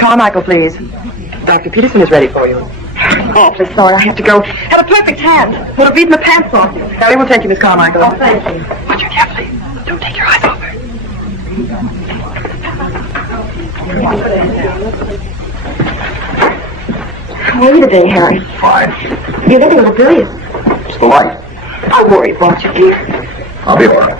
Carmichael, please. Dr. Peterson is ready for you. Awfully sorry, I have to go. Had a perfect hand. Would have beaten the pants off you. Harry will take you, Miss Carmichael. Oh, thank you. Watch her carefully. Don't take your eyes off her. How are you today, Harry? Fine. You're looking a little brilliant. It's the light. I'm worried about you, dear. I'll be all right.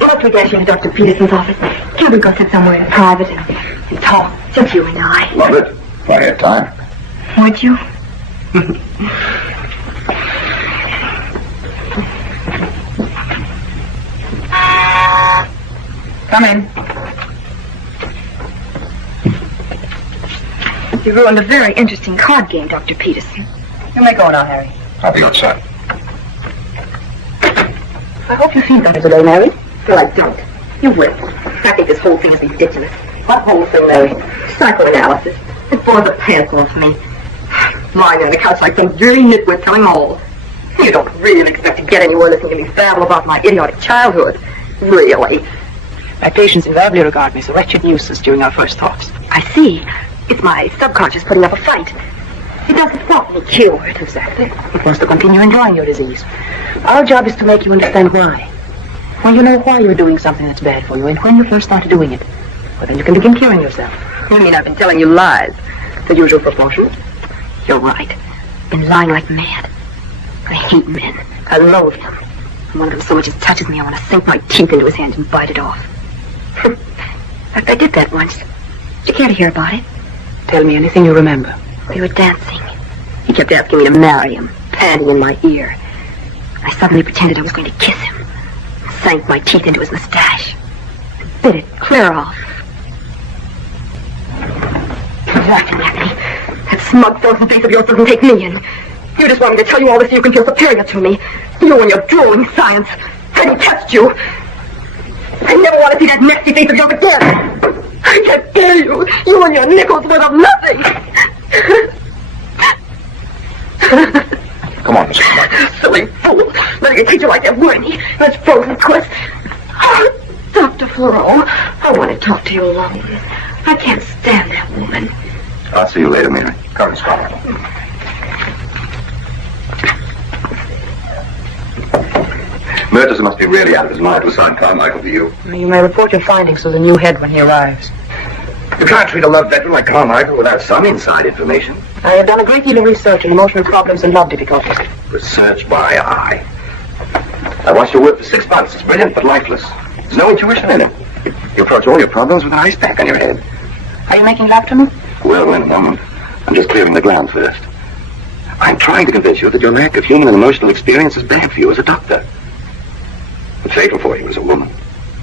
Let's get you to Dr. Peterson's office. Can't we go sit somewhere in private and talk? Just you and I. Love it. If I had time. Would you? Come in. You ruined a very interesting card game, Dr. Peterson. You may go now, Harry. I'll be outside. I hope you feel better today, Mary. Well, I don't. You will. I think this whole thing is ridiculous. What whole thing, Mary? Psychoanalysis. It bores the pants off me. Lying on the couch like some dirty nitwit telling all. You don't really expect to get anywhere listening to me babble about my idiotic childhood. Really? My patients invariably regard me as a wretched nuisance during our first talks. I see. It's my subconscious putting up a fight. It doesn't stop me cure it, exactly. It wants to continue enjoying your disease. Our job is to make you understand why. When you know why you're doing something that's bad for you, and when you first started doing it, well, then you can begin curing yourself. You mean I've been telling you lies? The usual proportion? You're right. Been lying like mad. I hate men. I loathe them. And one of them so much as touches me, I want to sink my teeth into his hand and bite it off. I did that once. Did you care to hear about it? Tell me anything you remember. We were dancing. He kept asking me to marry him, panting in my ear. I suddenly pretended I was going to kiss him. Sank my teeth into his mustache. Bit it clear off. He's laughing at me. That smug, frozen face of yours doesn't take me in. You just want me to tell you all this so you can feel superior to me. You and your drooling science. Hadn't touched you. I never want to see that nasty face of yours again. I can't dare you. You and your nickels worth of nothing. Come on, Mr. Carmichael. Silly fool. Letting a teacher like that worry me. That's frozen twist. Oh, Dr. Thoreau, I want to talk to you alone. I can't stand that woman. I'll see you later, Mary. Come, Miss Carmichael. Murtaugh must be really out of his mind to assign Carmichael to you. You may report your findings to the new head when he arrives. You can't treat a love veteran like Carmichael without some inside information. I have done a great deal of research on emotional problems and love difficulties. Research by eye. I watched your work for 6 months. It's brilliant but lifeless. There's no intuition in it. You approach all your problems with an ice pack on your head. Are you making love to me? Well, in a moment. I'm just clearing the ground first. I'm trying to convince you that your lack of human and emotional experience is bad for you as a doctor. But fatal for you as a woman.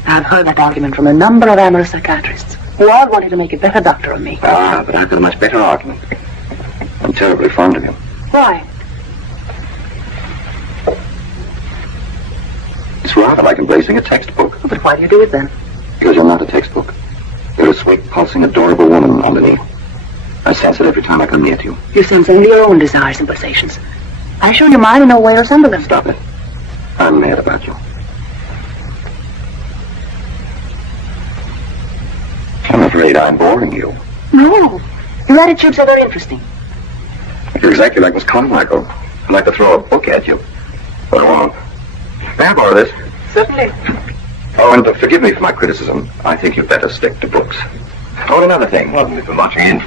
I've heard that argument from a number of amorous psychiatrists who all wanted to make a better doctor of me. Ah, but I've got a much better argument. I'm terribly fond of you. Why? It's rather like embracing a textbook. But why do you do it then? Because you're not a textbook. You're a sweet, pulsing, adorable woman underneath. I sense it every time I come near to you. You sense only your own desires and pulsations. I assure you mine in no way resemble them. Stop it. I'm mad about you. I'm afraid I'm boring you. No. Your attitudes are very interesting. You're exactly like Miss Carmichael. I'd like to throw a book at you. But I won't. May I borrow this? Certainly. Oh, and forgive me for my criticism. I think you'd better stick to books. Oh, and another thing. Pardon me for marching in,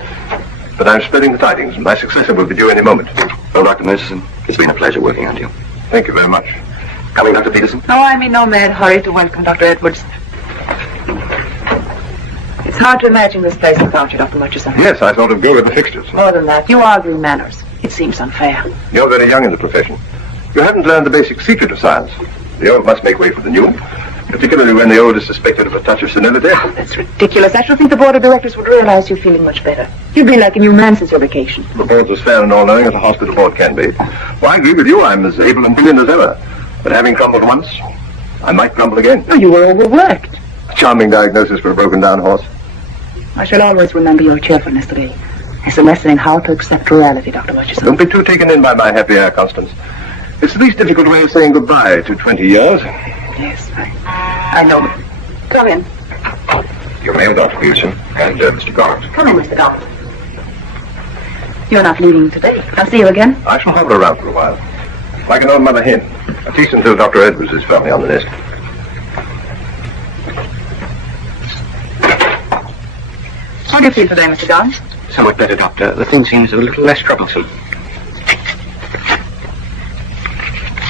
but I'm spreading the tidings. My successor will be due any moment. Well, Dr. Murchison, it's been a pleasure working on you. Thank you very much. Coming, Dr. Peterson? No, I'm in no mad hurry to welcome Dr. Edwards. It's hard to imagine this place without you, Dr. Murchison. Yes, I thought of go with the fixtures. More than that, you argue manners. It seems unfair. You're very young in the profession. You haven't learned the basic secret of science. The old must make way for the new, particularly when the old is suspected of a touch of senility. Oh, that's ridiculous. I should think the board of directors would realize you're feeling much better. You've been like a new man since your vacation. The board's as fair and all-knowing as a hospital board can be. Well, I agree with you. I'm as able and brilliant as ever. But having crumbled once, I might crumble again. Oh, you were overworked. A charming diagnosis for a broken-down horse. I shall always remember your cheerfulness today. It's a lesson in how to accept reality, Dr. Murchison. Don't be too taken in by my happy air, Constance. It's the least difficult way of saying goodbye to 20 years. Yes, I know. Come in. Your mail, Dr. Peterson, and Mr. Garrett. Come in, Mr. Garrett. You're not leaving today. I'll see you again. I shall hover around for a while. Like an old mother hen. At least until Dr. Edwards is firmly on the list. How do you feel today, Mr. Garrett? Somewhat better, Doctor. The thing seems a little less troublesome.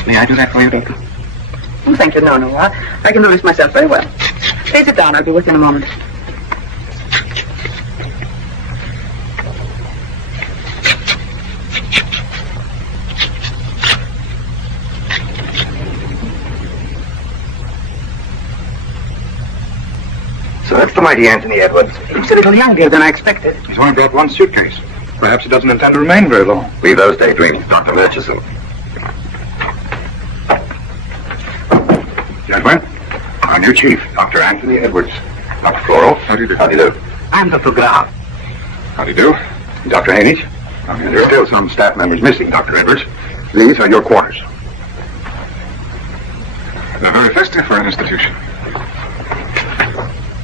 May I do that for you, Doctor? Oh, thank you. No. I can do this myself very well. Please sit down. I'll be with you in a moment. So that's the mighty Anthony Edwards. He's a little younger than I expected. He's only brought one suitcase. Perhaps he doesn't intend to remain very long. Leave those daydreams, Dr. Murchison. Gentlemen, our new chief, Dr. Anthony Edwards. Dr. Floro, how do you do? How do you do? I'm Dr. Graham. How do you do? Dr. Haney. There are still some staff members missing, Dr. Edwards. These are your quarters. They're very festive for an institution.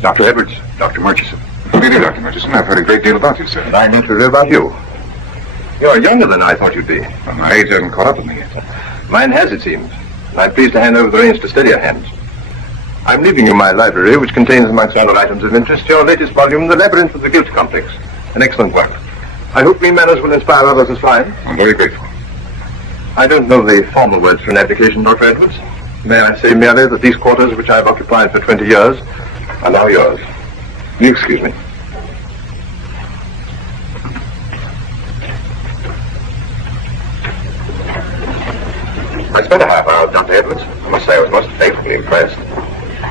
Dr. Edwards, Dr. Murchison. How do you do, Dr. Murchison? I've heard a great deal about you, sir. And I'm interested about you. You're younger than I thought you'd be. Well, my age hasn't caught up with me yet. Mine has, it seems. I'm pleased to hand over the reins to steadier hands. I'm leaving you my library, which contains, amongst other items of interest, your latest volume, The Labyrinth of the Guilt Complex. An excellent work. I hope mean manners will inspire others as fine. I'm very grateful. I don't know the formal words for an application, Dr. Edwards. May I say merely that these quarters, which I've occupied for 20 years, are now yours. Will you excuse me? I spent a half hour with Dr. Edwards. I must say I was most favorably impressed.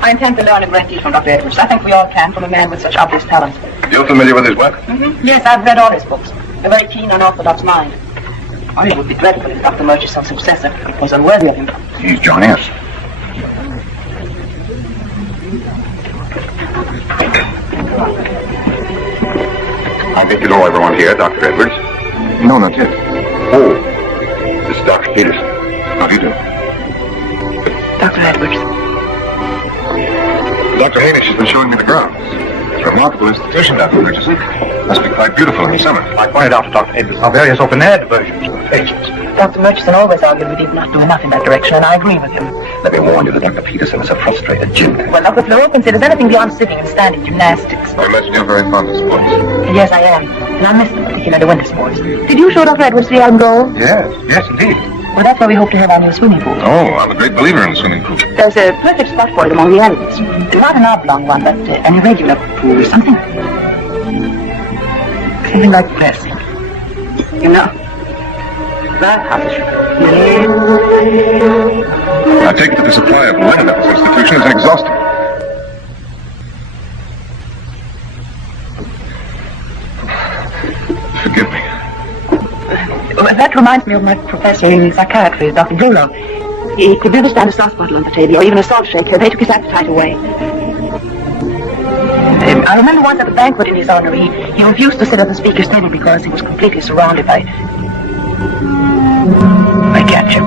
I intend to learn a great deal from Dr. Edwards. I think we all can from a man with such obvious talent. You're familiar with his work? Mm-hmm. Yes, I've read all his books. A very keen, unorthodox mind. Oh, it would be dreadful if Dr. Murchison's successor was unworthy of him. He's John S. I think you know everyone here, Dr. Edwards. No, not yet. Oh, this is Dr. Peterson. How do you do? Dr. Edwards. Dr. Hamish has been showing me the grounds. It's a remarkable institution, Dr. Murchison. Must be quite beautiful in the summer. I pointed out to Dr. Edwards how various open-air versions of the pages. Dr. Murchison always argued we did not do enough in that direction, and I agree with him. Let me warn you that Dr. Peterson is a frustrated gymnast. Well, Dr. Floro considers anything beyond sitting and standing gymnastics. I imagine you're very fond of sports. Yes, I am. And I miss them, particularly the winter sports. Did you show Dr. Edwards the album goal? Yes, indeed. Well, that's where we hope to have our new swimming pool. Oh, I'm a great believer in the swimming pool. There's a perfect spot for it among the elements. Not an oblong one, but an irregular pool or something. Something like this. You know? That house. I take it that the supply of linen at this institution is exhausting. Forgive me. Well, that reminds me of my professor in psychiatry, Dr. Bruno. He could never stand a sauce bottle on the table, or even a salt shaker. They took his appetite away. I remember once at a banquet in his honor, he refused to sit at the speaker's table because he was completely surrounded by... I get you.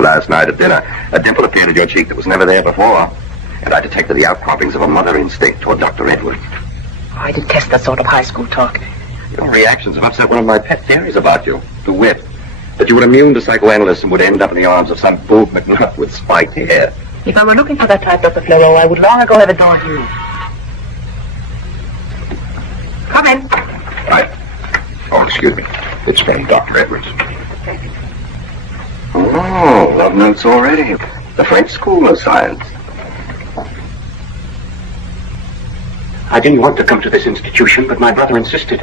Last night at dinner, a dimple appeared at your cheek that was never there before. And I detected the outcroppings of a mother instinct toward Dr. Edwards. I detest that sort of high school talk. Your reactions have upset one of my pet theories about you. The wit. That you were immune to psychoanalysts and would end up in the arms of some boob McNutt with spiked hair. If I were looking for that type, Dr. Floro, I would long ago have adored you. Come in. Right. Oh, excuse me. It's from Dr. Edwards. Oh, love notes already. The French School of Science. I didn't want to come to this institution, but my brother insisted.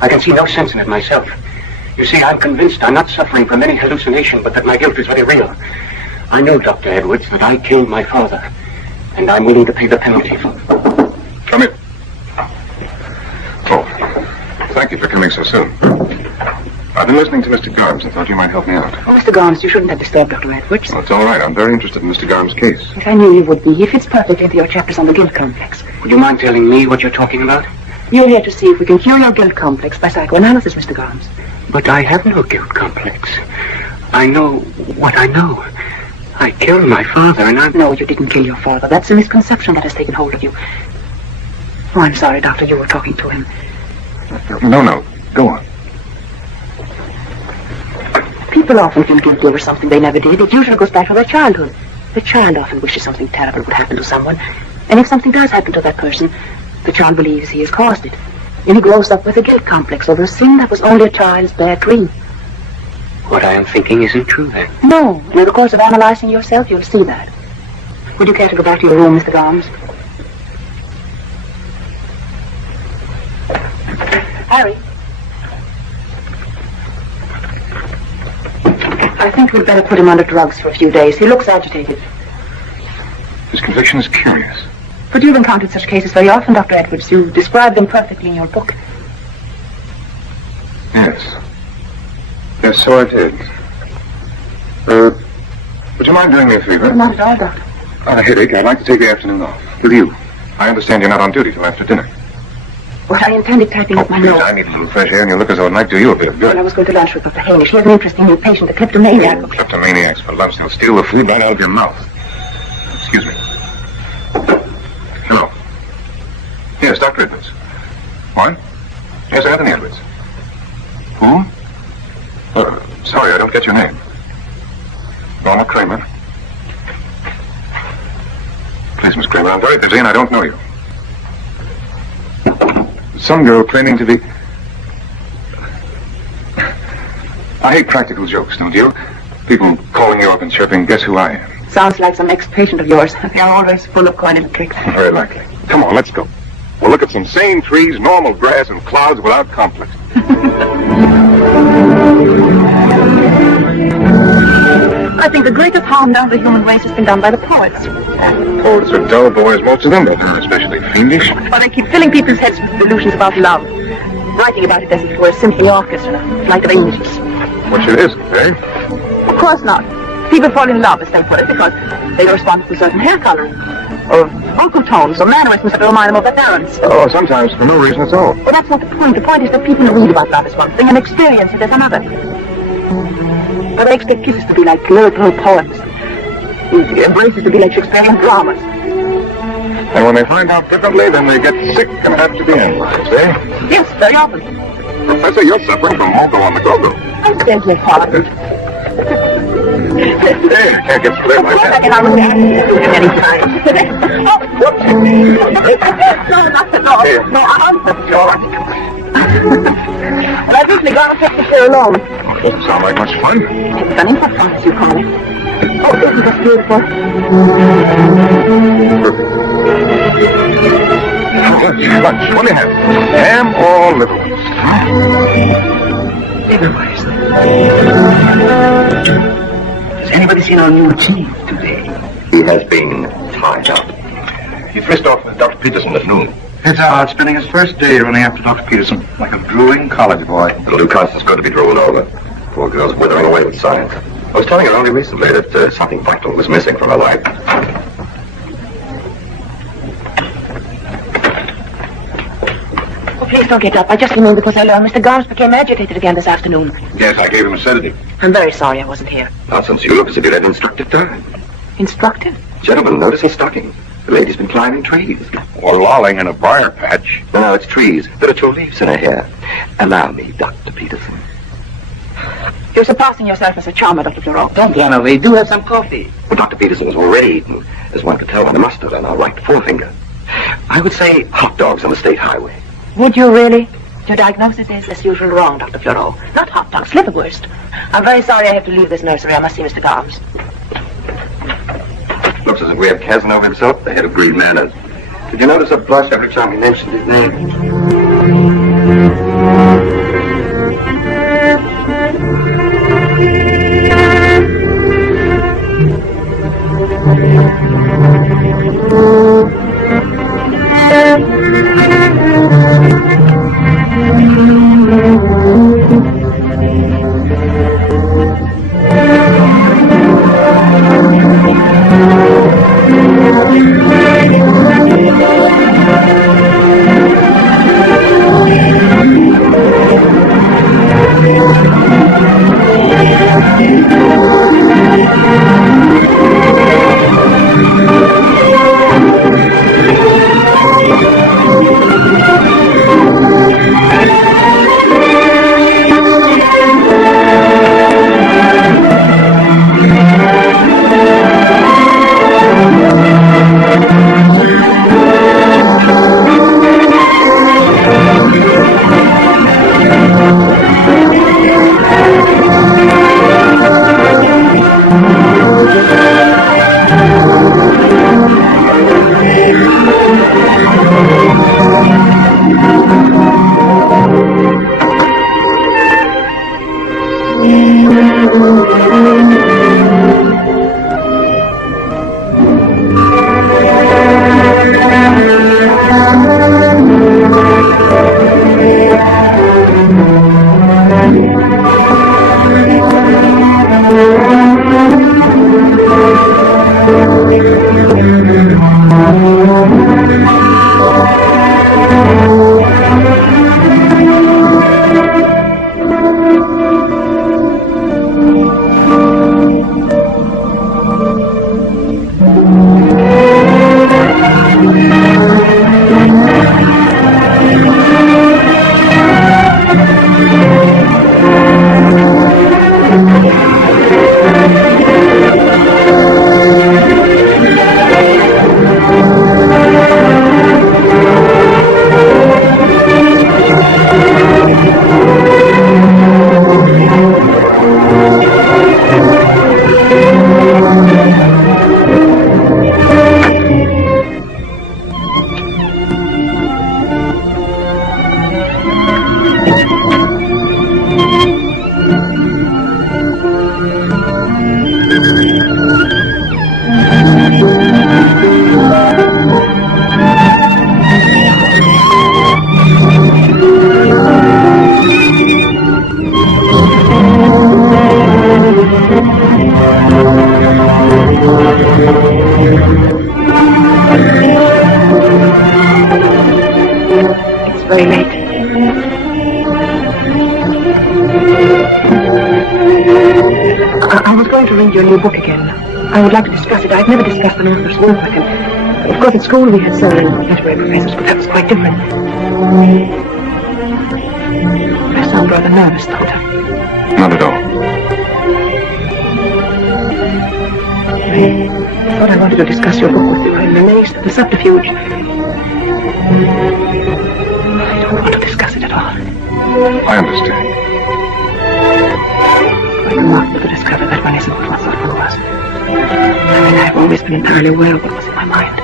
I can see no sense in it myself. You see, I'm convinced I'm not suffering from any hallucination, but that my guilt is very real. I know, Dr. Edwards, that I killed my father, and I'm willing to pay the penalty. Come in. Oh, thank you for coming so soon. I've been listening to Mr. Garms and thought you might help me out. Oh, Mr. Garms, you shouldn't have disturbed Dr. Edwards. Well, it's all right. I'm very interested in Mr. Garms' case. Yes, I knew you would be. He fits perfectly into your chapters on the guilt complex. Would you mind telling me what you're talking about? You're here to see if we can cure your guilt complex by psychoanalysis, Mr. Garms. But I have no guilt complex. I know what I know. I killed my father, and I'm... No, you didn't kill your father. That's a misconception that has taken hold of you. Oh, I'm sorry, Doctor, you were talking to him. No. Go on. People often feel guilty over something they never did. It usually goes back to their childhood. The child often wishes something terrible would happen to someone. And if something does happen to that person, the child believes he has caused it. And he grows up with a guilt complex over a sin that was only a child's bad dream. What I am thinking isn't true, then. No. In the course of analyzing yourself, you'll see that. Would you care to go back to your room, Mr. Garms? Harry. I think we'd better put him under drugs for a few days. He looks agitated. His conviction is curious. But you've encountered such cases very often, Dr. Edwards. You describe them perfectly in your book. Yes. Yes, so I did. Would you mind doing me a favor? Not at all, Doctor. On a headache, I'd like to take the afternoon off. With you. I understand you're not on duty till after dinner. Well, I intended typing up my Please, notes. I need a little fresh air, and you look as though it might do you a bit of good. Well, I was going to lunch with Dr. Hamish. He has an interesting new patient, a kleptomaniac. Kleptomaniacs for lunch. They'll steal the food right out of your mouth. Excuse me. Hello. Yes, Dr. Edwards. What? Yes, Anthony Edwards. Who? Sorry, I don't get your name. Norma Kramer. Please, Miss Kramer, I'm very busy and I don't know you. Some girl claiming to be... I hate practical jokes, don't you? People calling you up and chirping, guess who I am? Sounds like some ex-patient of yours. They are always full of coin and tricks. Very likely. Come on, let's go. We'll look at some sane trees, normal grass, and clouds without conflict. I think the greatest harm done to the human race has been done by the poets. Poets are dull boys, most of them, but they're especially fiendish. But they keep filling people's heads with delusions about love, writing about it as if it were a symphony orchestra, a flight of angels. Which it isn't, eh? Of course not. People fall in love, as they put it, because they respond to certain hair color, or vocal tones, or mannerisms that remind them of their parents. Oh, sometimes for no reason at all. Well, that's not the point. The point is that people read about love as one thing and experience it as another. But they expect kisses to be like lyrical poems, embraces to be like Shakespearean dramas. And when they find out differently, then they get sick and have to be analyzed, eh? Yes, very often. Professor, you're suffering from mogo on the go-go. I beg your pardon. Hey, I can't get straight like that. And I was asking you many times. Oh, whoops. No, not at all. No, I'm sure. Well, I've recently gone and kept the chair alone. Doesn't sound like much fun. It's funny for fun, as you call it. Oh, isn't this beautiful? Perfect. Lunch. What do you have? Ham or little ones? Otherwise, has anybody seen our new chief today? He has been tied up. He frisked off with Dr. Peterson at noon. It's hard spending his first day running after Dr. Peterson like a drooling college boy. The little Constance is going to be drooled over. Poor girl's withering away with science. I was telling her only recently that something vital was missing from her life. Oh, please don't get up. I just came in because I learned Mr. Garms became agitated again this afternoon. Yes, I gave him a sedative. I'm very sorry I wasn't here. Nonsense, you look as if you'd had instructive time. Instructive? Gentlemen, notice his stockings. The lady's been climbing trees. Or lolling in a briar patch. No, it's trees. There are 2 leaves in her hair. Allow me, Dr. Peterson. You're surpassing yourself as a charmer, Dr. Fleureau. Don't run away. Do have some coffee. Well, Dr. Peterson has already eaten, as one could tell by the mustard on our right forefinger. I would say hot dogs on the state highway. Would you really? Your diagnosis is, as usual, wrong, Dr. Fleureau. Not hot dogs, liverwurst. I'm very sorry I have to leave this nursery. I must see Mr. Garms. Looks as if we have Casanova himself, the head of Green Manners. Did you notice a blush every time he mentioned his name? Very late. I was going to read your new book again. I would like to discuss it. I've never discussed an author's work with him. Of course, at school we had several literary professors, but that was quite different. I sound rather nervous, don't I? Not at all. I thought I wanted to discuss your book with you. I'm amazed at the subterfuge. I don't want to discuss it at all. I understand. It's remarkable to discover that one isn't what one thought one was. I mean, I've always been entirely aware of what was in my mind.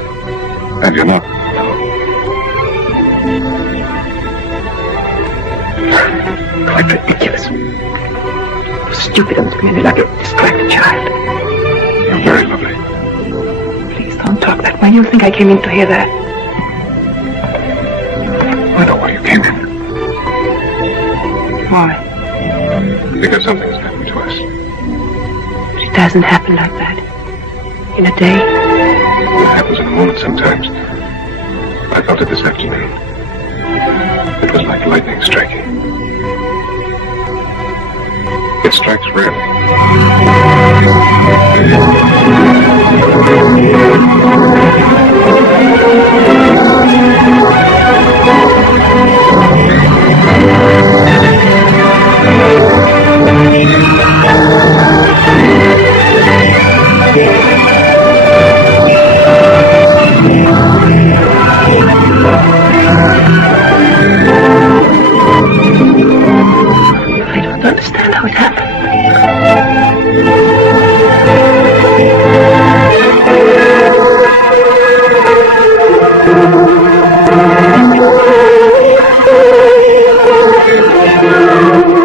And you're not. Quite ridiculous. Stupid and merely like a distracted child. You're very lovely. Please don't talk that way. You think I came in to hear that? I know why you came in. Why? Because something's happened to us. But it doesn't happen like that. In a day. It happens in a moment sometimes. I felt it this afternoon. It was like lightning striking. It strikes rarely. I don't understand how it happened.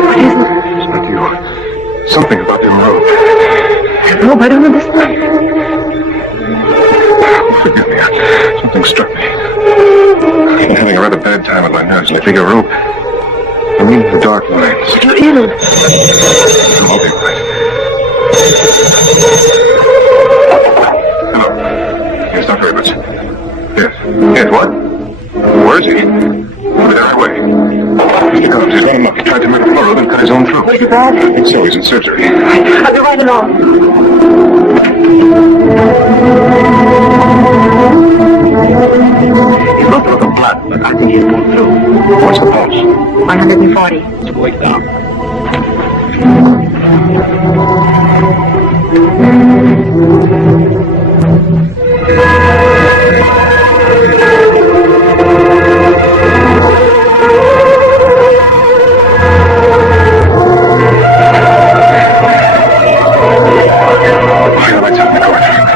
What is it? It's not you. Something about your robe. No, I don't understand. Forgive me. Something struck me. I've been having a rather bad time with my nerves lately. Your robe. I mean, the dark lines. You're ill. I'll be right. Hello. Yes, Dr. Edwards. Yes. Yes, what? Where is he? Over there, away. Mr. Combs, he's run amok. He tried to murder Floro, then cut his own throat. Is it bad? I think so. He's in surgery. I'll be right along. He's not out of blood, but I think he's gone through. What's the pulse? 140. It's going down.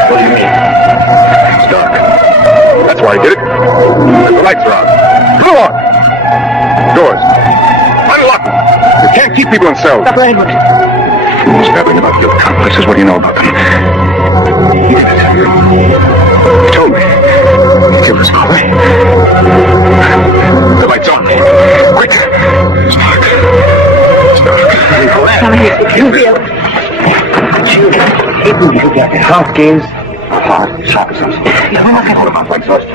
What do you mean? It's dark. That's why I did it. The lights are on. Go on! Doors. Unlock them. You can't keep people in cells. Dr. Edwards. fools babbling about guilt complexes. What do you know about them? You did it. You told me. You killed his father. The light's on. Quick. It's dark. It's dark. Half games. Hard. Shock or something. Yeah, we're not going to hold him up.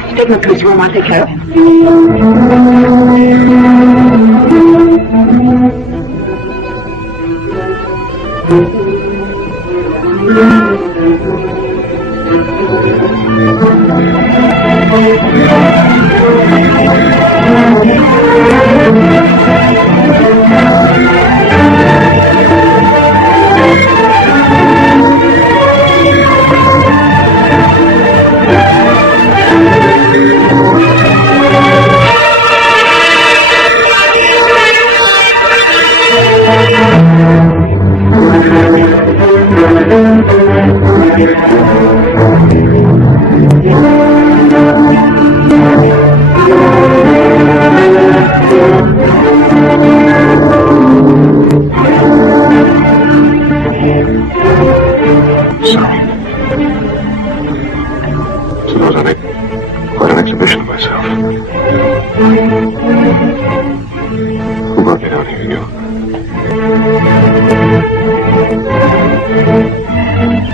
He's taking a police room. I'll take care of him. Suppose I make quite an exhibition of myself. Who brought me down here? You?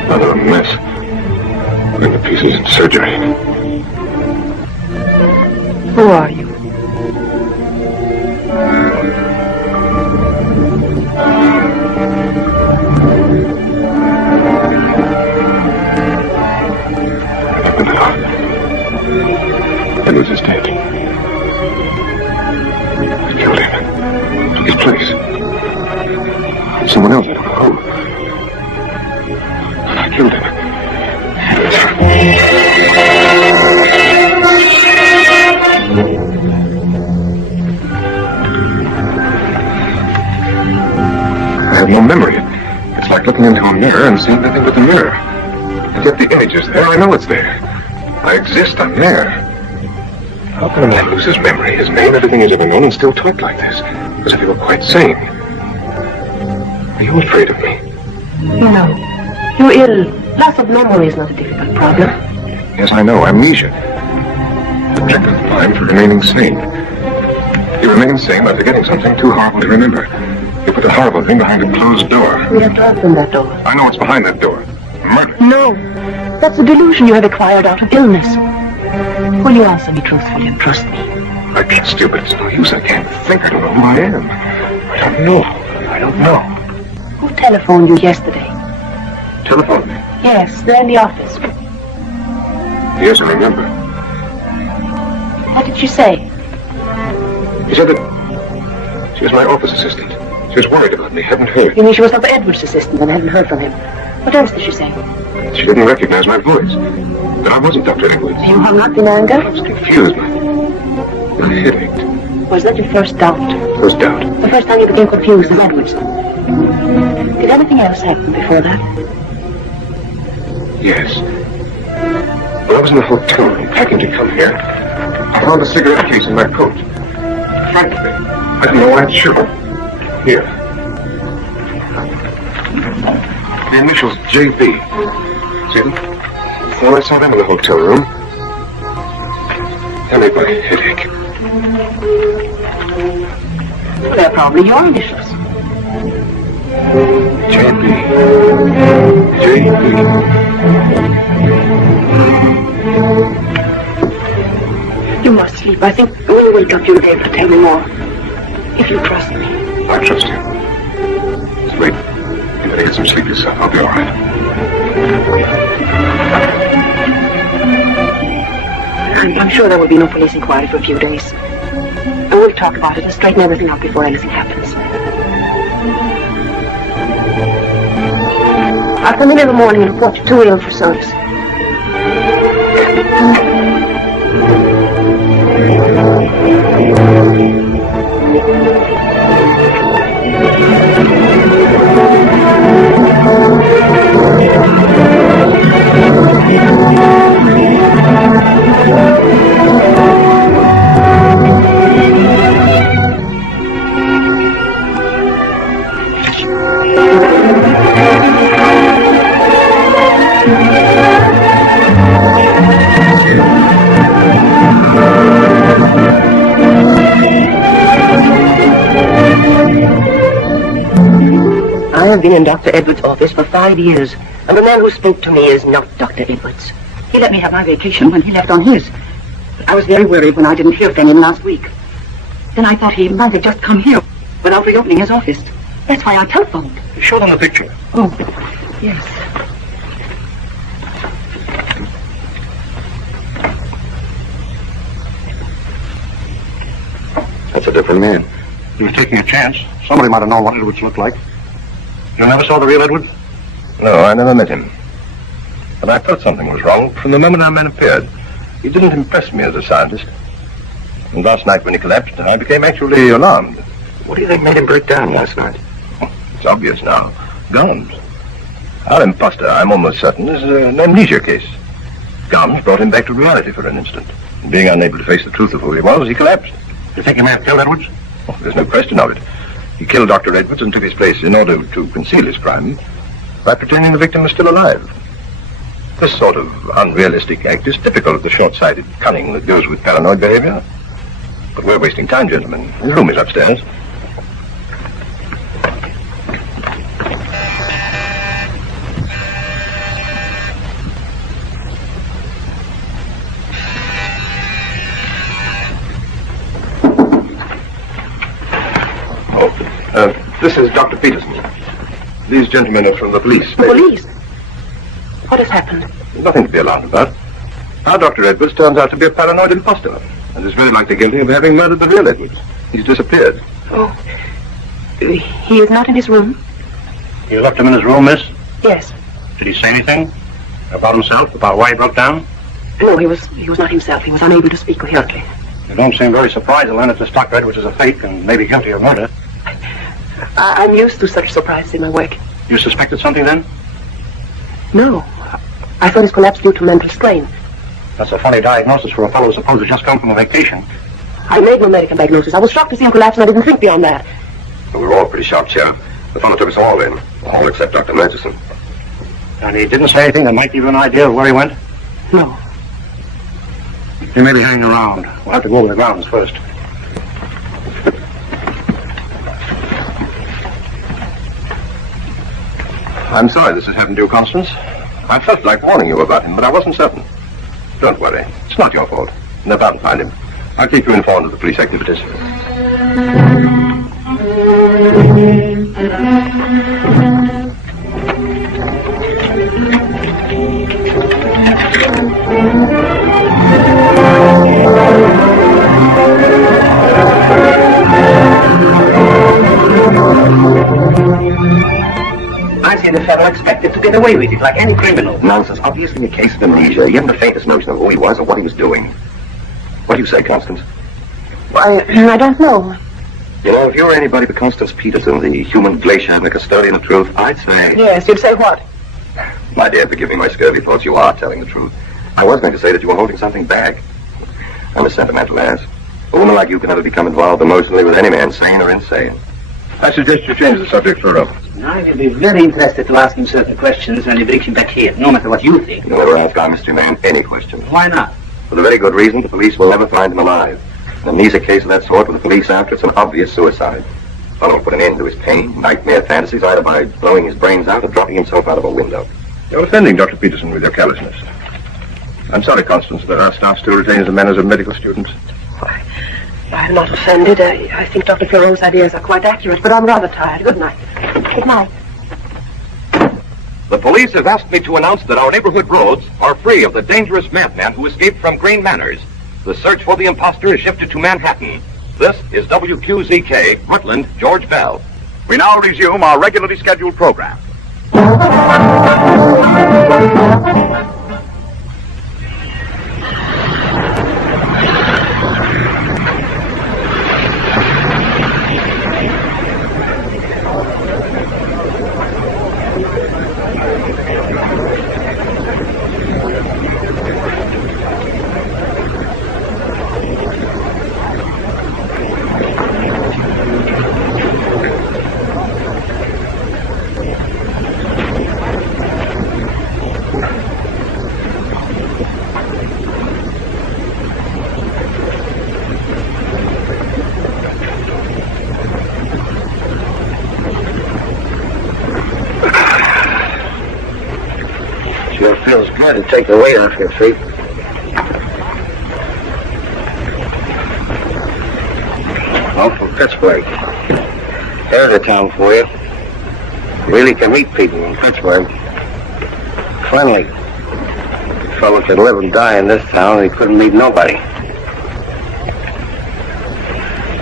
Rather a mess. Putting the pieces in surgery. Who are you? Edwards is dead. I killed him. Took his place. Someone else, I don't know who. And I killed him. I have no memory. It's like looking into a mirror and seeing nothing but the mirror. And yet the image is there. I know it's there. I exist. I'm there. How can a man lose his memory, his name, everything he's ever known, and still talk like this? As if he were quite sane. Are you afraid of me? No. You're ill. Loss of memory is not a difficult problem. Yes, I know. Amnesia. The trick of the mind for remaining sane. You remain sane by forgetting something too horrible to remember. You put the horrible thing behind a closed door. We have to open that door. I know what's behind that door. Murder. No. That's a delusion you have acquired out of illness. Will you answer me truthfully and trust me? I can't, stupid. It's no use. I can't think. I don't know who I am. I don't know. I don't know. Who telephoned you yesterday? Telephone me. Yes, they're in the office. Yes, I remember. What did she say? He said that she was my office assistant. She was worried about me. Hadn't heard. You mean she was Dr. Edwards' assistant and hadn't heard from him? What else did she say? She didn't recognize my voice. That I wasn't Dr. Edwards. You hung up in anger? I was confused. My head ached. Was that your first doubt? First doubt. The first time you became confused as Edwards? Did anything else happen before that? Yes. When I was in the hotel room packing to come here, I found a cigarette case in my coat. Frankly, I didn't know why it's sure. Here. The initials JB. See them? When I saw them in the hotel room, that made my head ache. Well, they're probably your initials. JB. JB. You must sleep. I think when you wake up, you'll be able to tell me more. If you trust me. I trust you. Wait. You better get some sleep yourself. I'll be all right. I'm sure there will be no police inquiry for a few days. And we'll talk about it and straighten everything out before anything happens. I'll come in the morning and report you too ill for service. been in Dr. Edwards' office for 5 years, and the man who spoke to me is not Dr. Edwards. He let me have my vacation when he left on his. But I was very worried when I didn't hear from him last week. Then I thought he might have just come here without reopening his office. That's why I telephoned. Show them the picture. Oh, yes. That's a different man. He was taking a chance. Somebody might have known what Edwards looked like. You never saw the real Edwards? No, I never met him. But I thought something was wrong from the moment our man appeared. He didn't impress me as a scientist. And last night when he collapsed, I became actually alarmed. What do you think made him break down last night? It's obvious now. Gums. Our imposter, I'm almost certain, is an amnesia case. Gums brought him back to reality for an instant. And being unable to face the truth of who he was, he collapsed. You think he may have killed Edwards? Oh, there's no question of it. He killed Dr. Edwards and took his place in order to conceal his crime by pretending the victim was still alive. This sort of unrealistic act is typical of the short-sighted cunning that goes with paranoid behavior. But we're wasting time, gentlemen. His room is upstairs. This is Dr. Peterson. These gentlemen are from the police. The police? What has happened? Nothing to be alarmed about. Our Dr. Edwards turns out to be a paranoid imposter, and is very likely guilty of having murdered the real Edwards. He's disappeared. Oh, he is not in his room? You left him in his room, miss? Yes. Did he say anything about himself, about why he broke down? No, he was not himself. He was unable to speak coherently. You don't seem very surprised to learn that this Dr. Edwards is a fake and maybe guilty of murder. I'm used to such surprises in my work. You suspected something then? No. I thought his collapse due to mental strain. That's a funny diagnosis for a fellow who's supposed to just come from a vacation. I made no medical diagnosis. I was shocked to see him collapse, and I didn't think beyond that. We were all pretty shocked, Sheriff. The fellow took us all in. All except Dr. Murchison. And he didn't say anything that might give you an idea of where he went? No. He may be hanging around. We'll have to go over the grounds first. I'm sorry this has happened to you, Constance. I felt like warning you about him, but I wasn't certain. Don't worry. It's not your fault. They're bound to find him. I'll keep you informed of the police activities. I see the fellow expected to get away with it like any criminal. Nonsense. Obviously a case of amnesia. You haven't the faintest notion of who he was or what he was doing. What do you say, Constance? I don't know. You know, if you were anybody but Constance Peterson, the human glacier and the custodian of truth, I'd say... Yes, you'd say what? My dear, forgive me my scurvy thoughts. You are telling the truth. I was going to say that you were holding something back. I'm a sentimental ass. A woman like you can never become involved emotionally with any man, sane or insane. I suggest you change the subject for a... I will be very interested to ask him certain questions when he brings him back here, no matter what you think. You'll never ask our mystery man any questions. Why not? For the very good reason the police will never find him alive. An amnesia case of that sort with the police after, it's an obvious suicide. The fellow will put an end to his pain, nightmare fantasies, either by blowing his brains out or dropping himself out of a window. You're offending Dr. Peterson with your carelessness. I'm sorry, Constance, that our staff still retains the manners of medical students. I'm not offended. I think Dr. Poirot's ideas are quite accurate, but I'm rather tired. Good night. Good night. The police have asked me to announce that our neighborhood roads are free of the dangerous madman who escaped from Green Manors. The search for the imposter is shifted to Manhattan. This is WQZK, Rutland, George Bell. We now resume our regularly scheduled program. Sure feels good to take the weight off your feet. Well, from Pittsburgh. There's a town for you. You really can meet people in Pittsburgh. Friendly. A fellow could live and die in this town, and he couldn't meet nobody.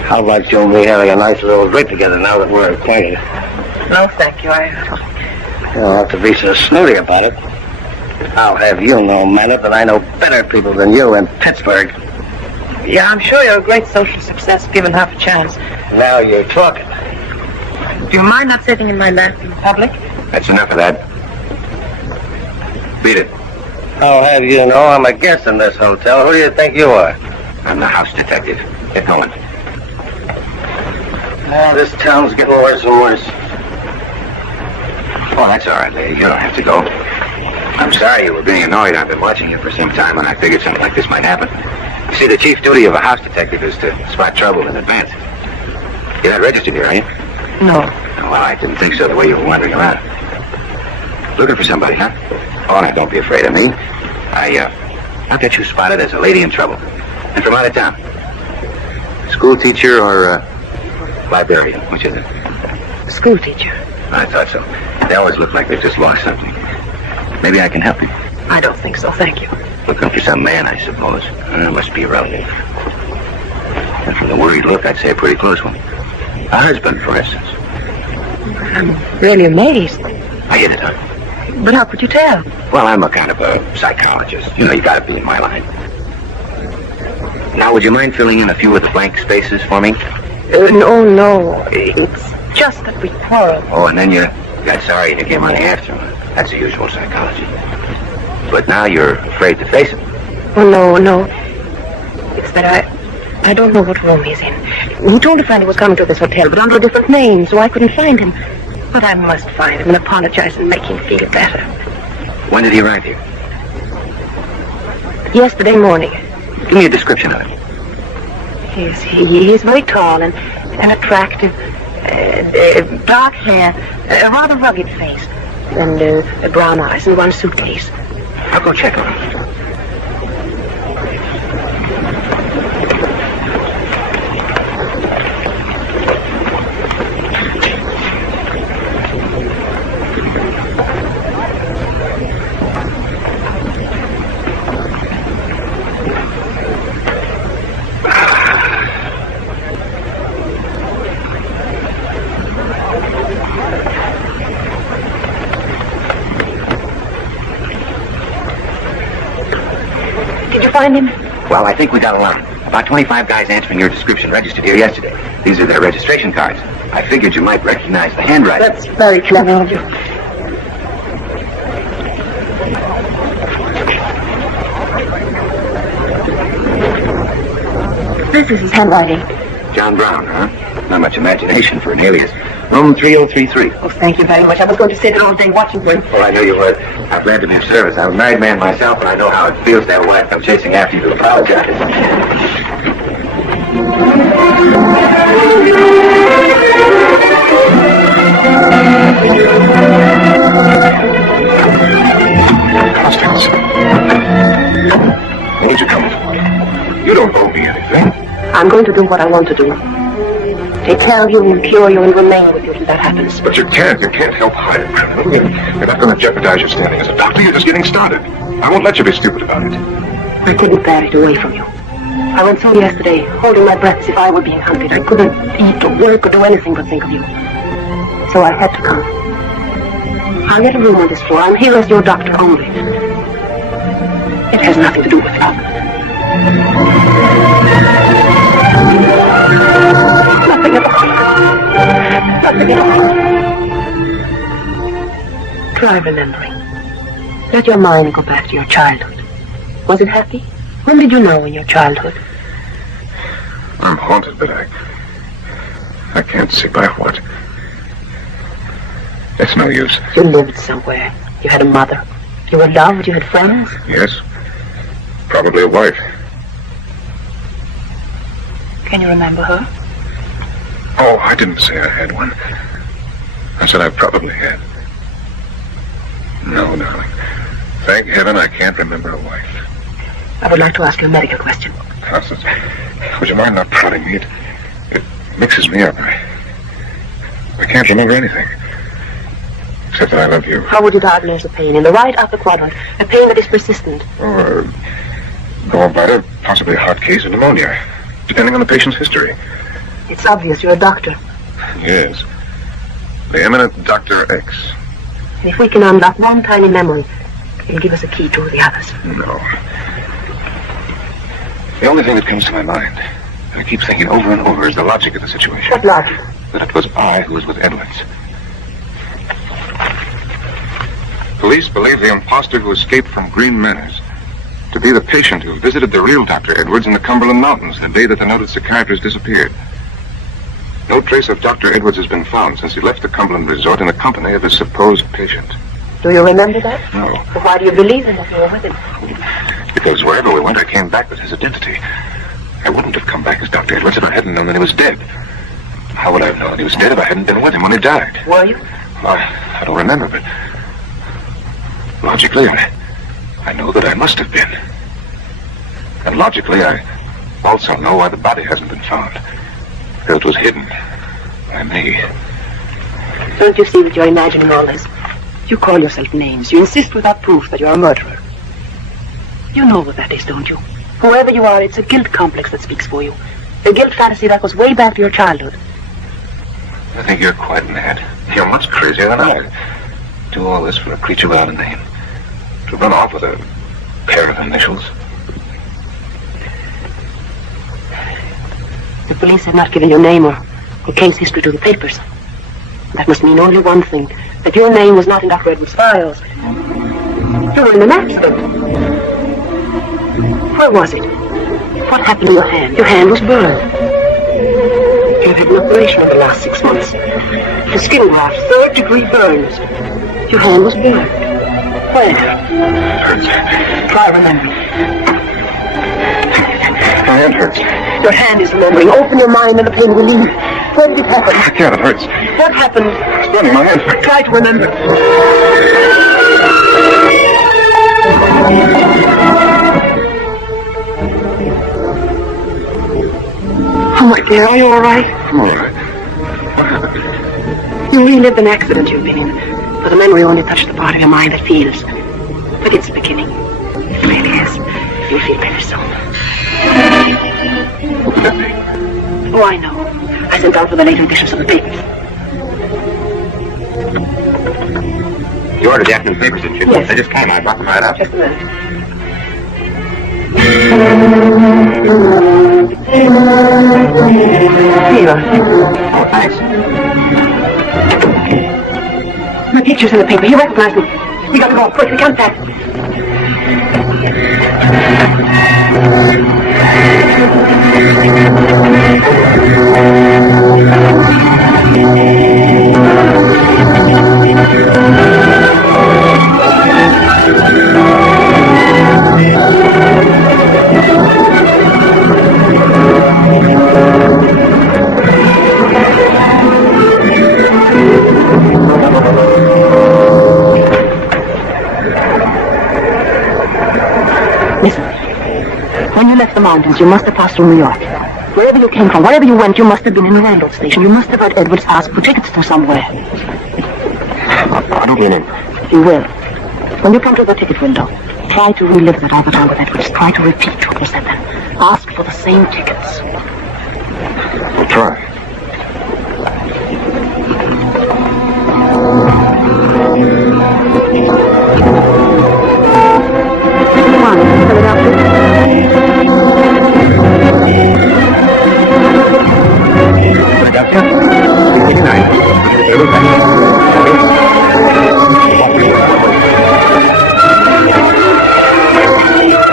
How about you and me having a nice little drink together now that we're acquainted? No, thank you. You don't have to be so snooty about it. I'll have you know, Manette, that I know better people than you in Pittsburgh. Yeah, I'm sure you're a great social success given half a chance. Now you're talking. Do you mind not sitting in my lap in public? That's enough of that. Beat it. I'll have you know I'm a guest in this hotel. Who do you think you are? I'm the house detective. Get going. Oh, this town's getting worse and worse. Oh, that's all right, lady. You don't have to go. I'm sorry you were being annoyed. I've been watching you for some time, and I figured something like this might happen. You see, the chief duty of a house detective is to spot trouble in advance. You're not registered here, are you? No. Oh, well, I didn't think so, the way you were wandering around. Looking for somebody, huh? Oh, now, don't be afraid of me. I'll get you spotted as a lady in trouble. And from out of town. School teacher or, librarian, which is it? School teacher. I thought so. They always look like they've just lost something. Maybe I can help you. I don't think so, thank you. Looking for some man, I suppose. Must be a relative. And from the worried look, I'd say a pretty close one. A husband, for instance. I'm really amazed. I hit it, huh? But how could you tell? Well, I'm a kind of a psychologist. You know, you gotta be in my line. Now, would you mind filling in a few of the blank spaces for me? No. It's just that we quarreled. Oh, and then you got sorry and you came running after him. That's the usual psychology. But now you're afraid to face it. Oh, no. It's that I don't know what room he's in. He told a friend he was coming to this hotel, but under a different name, so I couldn't find him. But I must find him and apologize and make him feel better. When did he arrive here? Yesterday morning. Give me a description of him. He's very tall and attractive. Dark hair, a rather rugged face, and brown eyes and one suitcase. I'll go check on him. Find him? Well, I think we got along. About 25 guys answering your description registered here yesterday. These are their registration cards. I figured you might recognize the handwriting. That's very clever of you. This is his handwriting. John Brown, huh? Not much imagination for an alias. Room 3033. Oh, thank you very much. I was going to sit there all day watching for him. Well, I knew you would. I'm glad to be of service. I'm a married man myself, and I know how it feels to have a wife come chasing after you to apologize. Constance. What did you come for? You don't owe me anything. I'm going to do what I want to do. They tell you and cure you and remain with you till that happens. But you can't help hide a criminal. You're not going to jeopardize your standing as a doctor. You're just getting started. I won't let you be stupid about it. I couldn't bear it away from you. I went through yesterday, holding my breath as if I were being hunted. I couldn't eat or work or do anything but think of you. So I had to come. I'll get a room on this floor. I'm here as your doctor only. It has nothing to do with love. Nothing at all. Nothing at all. Try remembering. Let your mind go back to your childhood. Was it happy? When did you know in your childhood? I'm haunted, but I can't see by what. It's no use. You lived somewhere. You had a mother. You were loved. You had friends. Yes. Probably a wife. Can you remember her? Oh, I didn't say I had one. I said I probably had. No, darling. Thank heaven I can't remember a wife. I would like to ask you a medical question. Constance, would you mind not prodding me? It mixes me up. I can't remember anything. Except that I love you. How would you diagnose the pain in the right upper quadrant? A pain that is persistent. Gallbladder, possibly a hot case of pneumonia, depending on the patient's history. It's obvious you're a doctor. Yes. The eminent Dr. X. And if we can unlock one tiny memory, it'll give us a key to the others. No. The only thing that comes to my mind, and I keep thinking over and over, is the logic of the situation. What logic? That it was I who was with Edwards. Police believe the imposter who escaped from Green Manors to be the patient who visited the real Dr. Edwards in the Cumberland Mountains the day that the noted psychiatrist disappeared. No trace of Dr. Edwards has been found since he left the Cumberland Resort in the company of his supposed patient. Do you remember that? No. But why do you believe him if you were with him? Because wherever we went, I came back with his identity. I wouldn't have come back as Dr. Edwards if I hadn't known that he was dead. How would I have known that he was dead if I hadn't been with him when he died? Were you? I don't remember, but logically, I know that I must have been. And logically, I also know why the body hasn't been found. Because it was hidden by me. Don't you see that you're imagining all this? You call yourself names. You insist without proof that you're a murderer. You know what that is, don't you? Whoever you are, it's a guilt complex that speaks for you. A guilt fantasy that goes way back to your childhood. I think you're quite mad. You're much crazier than I. Do all this for a creature without a name. To run off with a pair of initials. The police have not given your name or case history to the papers. That must mean only one thing, that your name was not in Dr. Edwards' files. You were in an accident. Where was it? What happened to your hand? Your hand was burned. You've had an operation over the last 6 months. The skin graft, 3rd-degree burns. Your hand was burned. Where? Hurts. Try remembering. My hand hurts. Your hand is remembering. Open your mind and the pain will leave. Where did it happen? I can't, it hurts. What happened? It's burning my hand. Try to remember. Oh, my dear, are you all right? I'm all right. What happened? You relived an accident you've been in, but the memory only touched the part of your mind that feels. But it's the beginning. It really is. You'll feel better soon. What could that be? Oh, I know. I sent out for the later editions of the papers. You ordered the afternoon papers, didn't you? Yes. They just came. I brought them right up. Just a minute. Here you are. Oh, thanks. My picture's in the paper. You recognize me. We got to go. Quick, we can't pack. When you left the mountains, you must have passed through New York. Wherever you came from, wherever you went, you must have been in a railroad station. You must have heard Edwards ask for tickets to somewhere. I don't mean it. You will. When you come to the ticket window, try to relive that other time with Edwards. Try to repeat what was said then. Ask for the same tickets. I'll try. Come on, Philadelphia.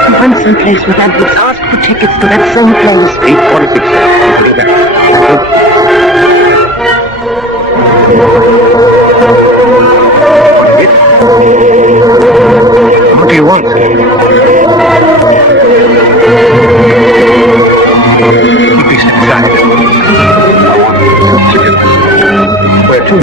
You went someplace with Edwards. Ask for tickets to that same place. 846. What do you want? Keep these inside. Where to?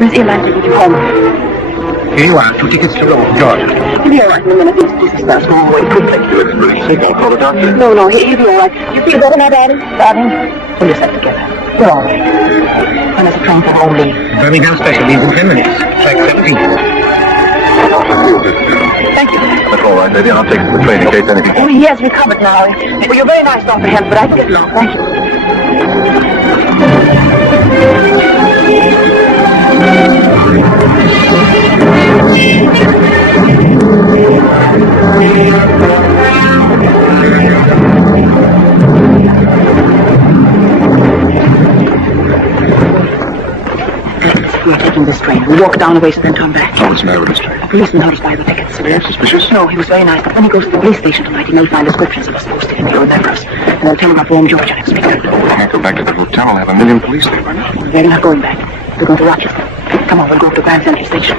Miss Eli to get you home. Here you are, 2 tickets to Rome, Georgia. He'll be all right in a minute. This is not small way quickly. You look pretty sick. I'll call the doctor. No, he'll be all right. You feel better now, Daddy? Darling? Pull yourself together. You're all right. When does the train for home leave? Birmingham special leaves in 10 minutes. Track 17. Thank you. That's all right, lady. I'll take the train in case anything... Oh, he has recovered now. Well, you're very nice, Dr. Hemp, but I can get along. Thank you. We're taking this train. We walk down a ways and then turn back. Oh, what's the matter with this train? A policeman noticed by the tickets. Very suspicious? No, he was very nice. But when he goes to the police station tonight, he may find descriptions of us posted in the old address. And they'll tell him about Rome, Georgia next week. I can't go back to the hotel. I'll have a million police there by now. We're not going back. We're going to Rochester. Come on, we'll go to Grand Central Station.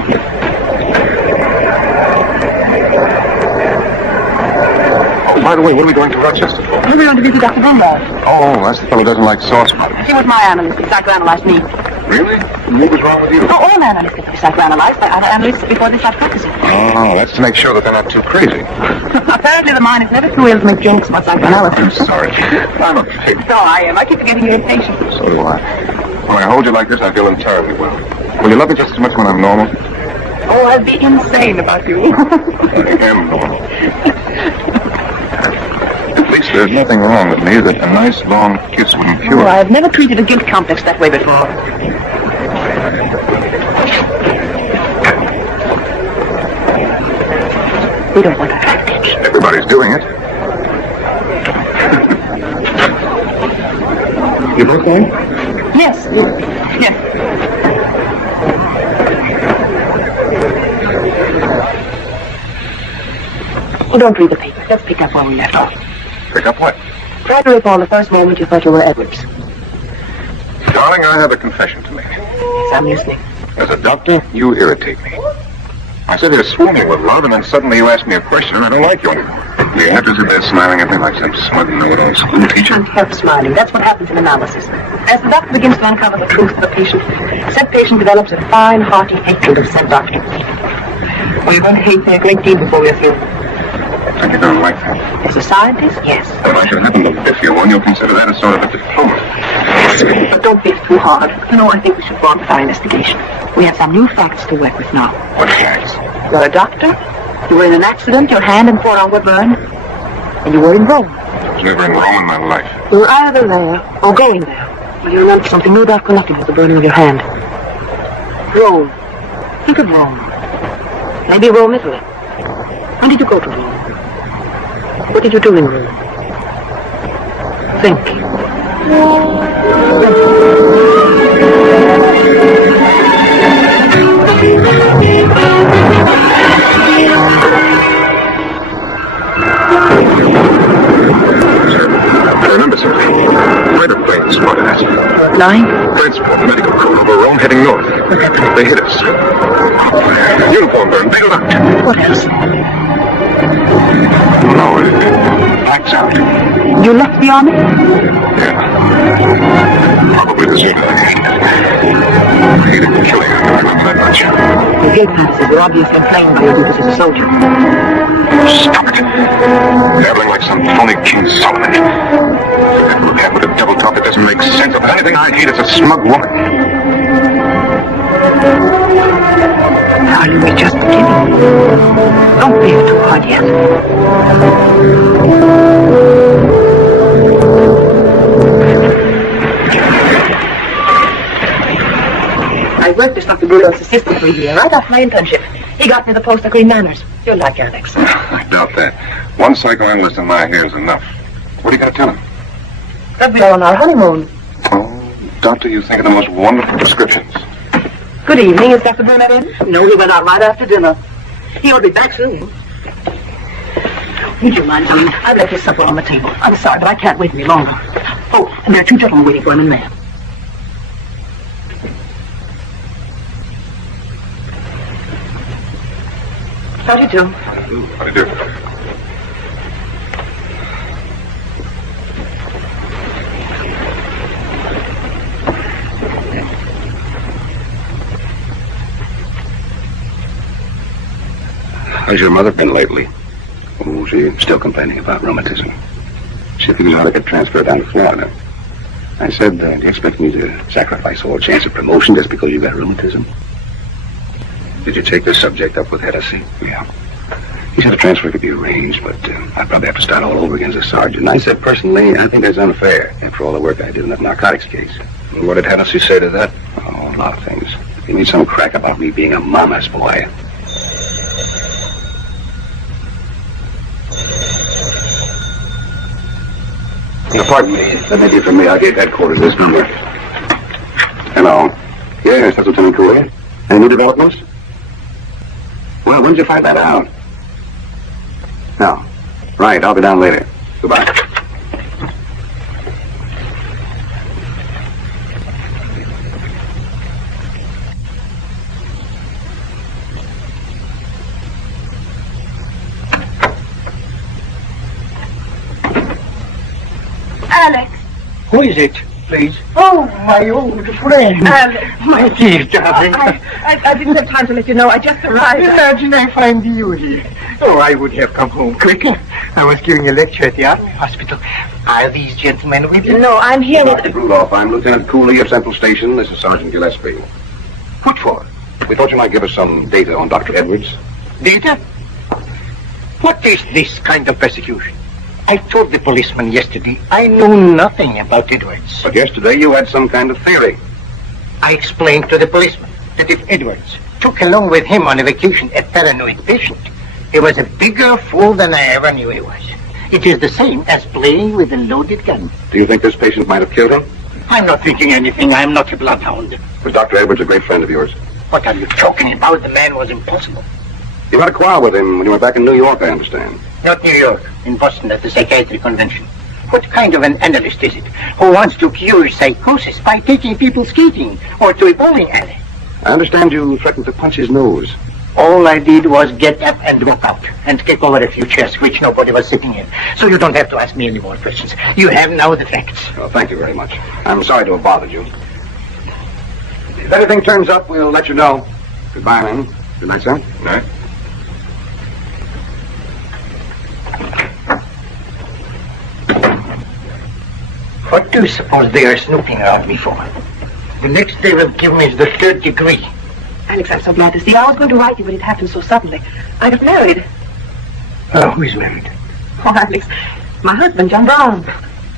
Oh, by the way, what are we going to Rochester for? We're going to visit Dr. Brumwald. Oh, that's the fellow who doesn't like sauce butter. He was my analyst. He psychoanalyzed me. Really? What was wrong with you? Oh, all analysts get to be psychoanalyzed by other analysts before they start practicing. Oh, that's to make sure that they're not too crazy. Apparently the mind is never too ill to make jokes about psychoanalysis. I'm sorry. I'm afraid. So I am. I keep forgetting you're impatient. So do I. When I hold you like this, I feel entirely well. Will you love me just as much when I'm normal? Oh, I'd be insane about you. I am normal. At least there's nothing wrong with me that a nice long kiss wouldn't cure. Oh, I've never treated a guilt complex that way before. We don't want to hurt each. Everybody's doing it. You both going? Yes. Yes. Oh, don't read the paper. Let's pick up where we left off. Pick up what? Try to recall the first moment you thought you were Edwards. Darling, I have a confession to make. Yes, I'm listening. As a doctor, you irritate me. I sit here swimming with love, and then suddenly you ask me a question, and I don't like you anymore. You have to sit there smiling at me like some smug know-it-all school teacher. Can't help smiling. That's what happens in analysis. As the doctor begins to uncover the truth of the patient, said patient develops a fine, hearty hatred of said doctor. We're going to hate me a great deal before we're through. And you don't like that? As a scientist, yes. If I should happen to biff you one, you'll consider that a sort of a diploma. But don't be too hard. No, I think we should go on with our investigation. We have some new facts to work with now. What facts? You're a doctor. You were in an accident. Your hand and forearm were burned. And you were in Rome. I was never in Rome in my life. You were either there or going there. Well, you remember something no doubt connected with the burning of your hand. Rome. Think of Rome. Maybe Rome, Italy. When did you go to Rome? What did you do in Rome? Think. I remember something. Fighter plane spotted us. Flying? Transport medical crew over Rome heading north. They hit us. Uniform burned. Bailed out. What else? No, it blacks out. You left the army? Yeah. Probably deserted the hand. I hated killing. I remember that much. Your gate passes were obviously playing for your duties as a soldier. Stop it. Babbling like some phony King Solomon. That little cat with a double top that doesn't make sense of anything I hate is a smug woman. Now you may just beginning. Don't bear too hard yet. I worked as Dr. Bruno's assistant for a year, right after my internship. He got me the post at Green Manors. You'll like Alex. I doubt that. One psychoanalyst in my hair is enough. What are you going to tell him? That we are on our honeymoon. Oh, doctor, you think of the most wonderful prescriptions. Good evening. Is Dr. Bruno in? No, he went out right after dinner. He'll be back soon. Would you mind telling me? I've left his supper on the table. I'm sorry, but I can't wait any longer. Oh, and there are 2 gentlemen waiting for him in there. How do you do? How do you do? How's your mother been lately? Oh, she's still complaining about rheumatism. She figures how to get transferred down to Florida. I said, do you expect me to sacrifice all chance of promotion just because you got rheumatism? Did you take this subject up with Hennessy? Yeah. He said a transfer could be arranged, but I'd probably have to start all over again as a sergeant. And I said, personally, I think that's unfair after all the work I did in that narcotics case. And what did Hennessy say to that? Oh, a lot of things. He made some crack about me being a mama's boy. Pardon me. That may be from me. I gave headquarters this number. Hello. Yes, that's Lieutenant Cooley. Any new developments? Well, when did you find that out? No. Right, I'll be down later. Goodbye. Alex. Who is it, please? Oh, My old friend. Alex. My dear darling. I didn't have time to let you know. I just arrived. Imagine I find you here. Oh, I would have come home quicker. I was giving a lecture at the Army Hospital. Are these gentlemen with you? No, I'm here with... Dr. Rudolph, I'm Lieutenant Cooley of Central Station. This is Sergeant Gillespie. What for? We thought you might give us some data on Dr. Edwards. Data? What is this kind of persecution? I told the policeman yesterday I knew nothing about Edwards. But yesterday you had some kind of theory. I explained to the policeman that if Edwards took along with him on a vacation a paranoid patient, he was a bigger fool than I ever knew he was. It is the same as playing with a loaded gun. Do you think this patient might have killed him? I'm not thinking anything. I'm not a bloodhound. Was Dr. Edwards a great friend of yours? What are you talking about? The man was impossible. You had a quarrel with him when you were back in New York, I understand. Not New York, in Boston at the psychiatric convention. What kind of an analyst is it who wants to cure psychosis by taking people skating or to a bowling alley? I understand you threatened to punch his nose. All I did was get up and walk out and kick over a few chairs which nobody was sitting in. So you don't have to ask me any more questions. You have now the facts. Well, thank you very much. I'm sorry to have bothered you. If anything turns up, we'll let you know. Goodbye, then. Good night, sir. Good night. What do you suppose they are snooping around me for? The next they will give me the 3rd degree. Alex, I'm so glad to see you. I was going to write you, but it happened so suddenly. I got married. Oh, who is married? Oh, Alex, my husband, John Brown.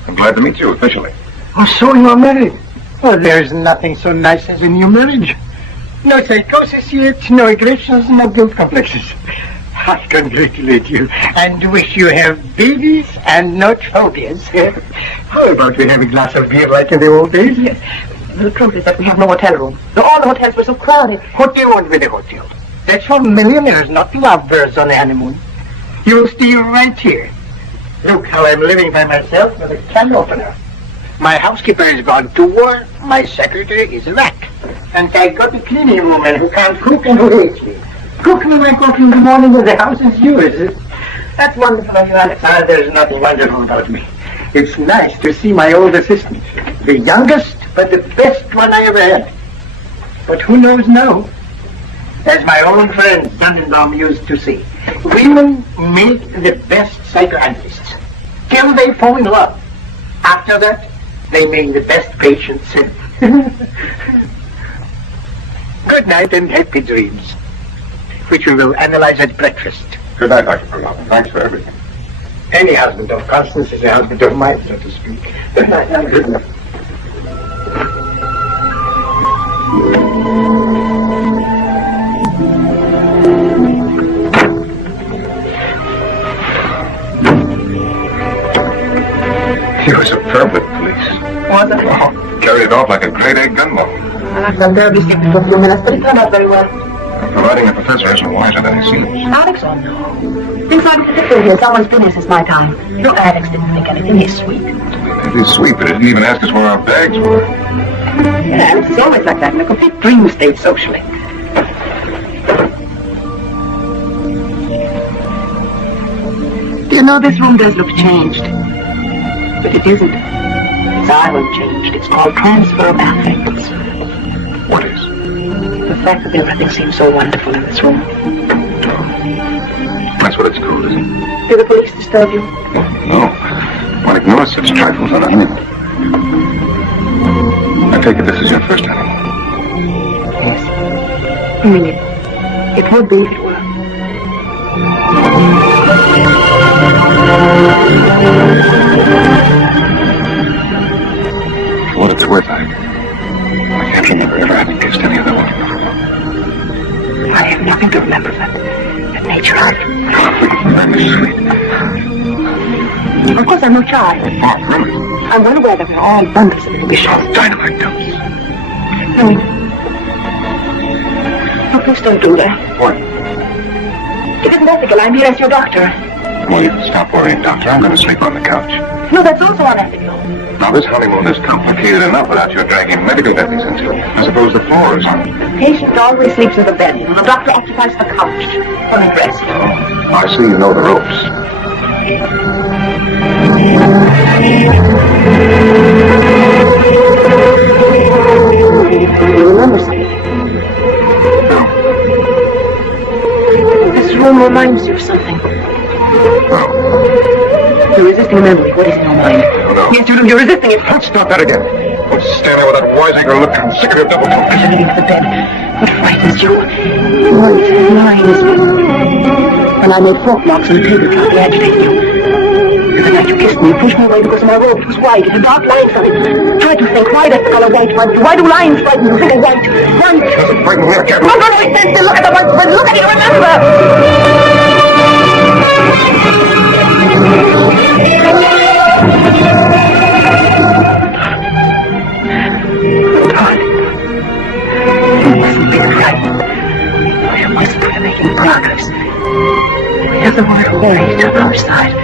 I'm glad to meet you officially. Oh, so you are married? Well, there's nothing so nice as a new marriage. No psychosis yet, no aggressions, no guilt complexes. I congratulate you and wish you have babies and not phobias. How about we have a glass of beer like in the old days? Yes. The truth is that we have no hotel room. All the hotels were so crowded. What do you want with a hotel? That's for millionaires, not lovebirds on a honeymoon. You'll stay right here. Look how I'm living by myself with a can opener. My housekeeper is gone to war. My secretary is a rat. And I got a cleaning woman who can't cook and who hates me. Cook me my coffee in the morning and the house is yours. That's wonderful of you, Alex. There's nothing wonderful about me. It's nice to see my old assistant. The youngest, but the best one I ever had. But who knows now? As my old friend Sonnenbaum used to say, women make the best psychoanalysts till they fall in love. After that, they make the best patients. Good night and happy dreams, which we will analyze at breakfast. Good night, Dr. Rudolph. Thanks for everything. Any husband of Constance is a husband of mine, so to speak. Good night, Good night. He was a perfect police. Was it? Carried it off like a grade A gunboat. Alex, I'm terribly skeptical for a few minutes, but it turned out very well. Providing a professor isn't wiser than he seems. Alex, oh no. Things like this here. Someone's been here since my time. No, Alex didn't think anything. He's sweet. It is sweet, but it didn't even ask us where our bags were. Yeah, Alex is always like that, in a complete dream state socially. Do you know, this room does look changed. But it isn't. It's I who changed. It's called transfer of affects. What is? The fact that everything seems so wonderful in this room. That's what it's called, isn't it? Do the police disturb you? No. One ignores such trifles on a honeymoon. I take it this is your first honeymoon. Yes. I mean, it would be if it were. For what it's worth, I can't remember ever having kissed any other woman. I have nothing to remember of that nature art. Very sweet. Of course, I'm no child. Far from it. I'm well aware that we're all bundles of inhibitions. Dynamite dumps. I mean, oh, please don't do that. What? It isn't ethical. I'm here as your doctor. Well, you can stop worrying, Doctor. I'm going to sleep on the couch. No, that's also unethical. Now, this honeymoon is complicated enough without your dragging medical ethics into it. I suppose the floor is on. The patient always sleeps in the bed, and the doctor occupies the couch for his rest. Oh, I see you know the ropes. You remember something? No. This room reminds you of something. No. You're resisting a memory. What is in your mind? No. Yes, you're resisting it. Don't stop that again. Don't stand there with that wiseacre look. I'm sick of your double talk. You're leading to the bed. What frightens you? Lines. When I made fork marks on the tablecloth, they agitated you. The night you kissed me, you pushed me away because my robe was white. It had dark lines on it. Try to think, why does the color white frighten you? Why do lines frighten you? Think of white. White. It doesn't frighten me. I can't. No, it says to look at the white, but look at it, remember! You mustn't be frightened. You must be making progress. We have the word worry to our side.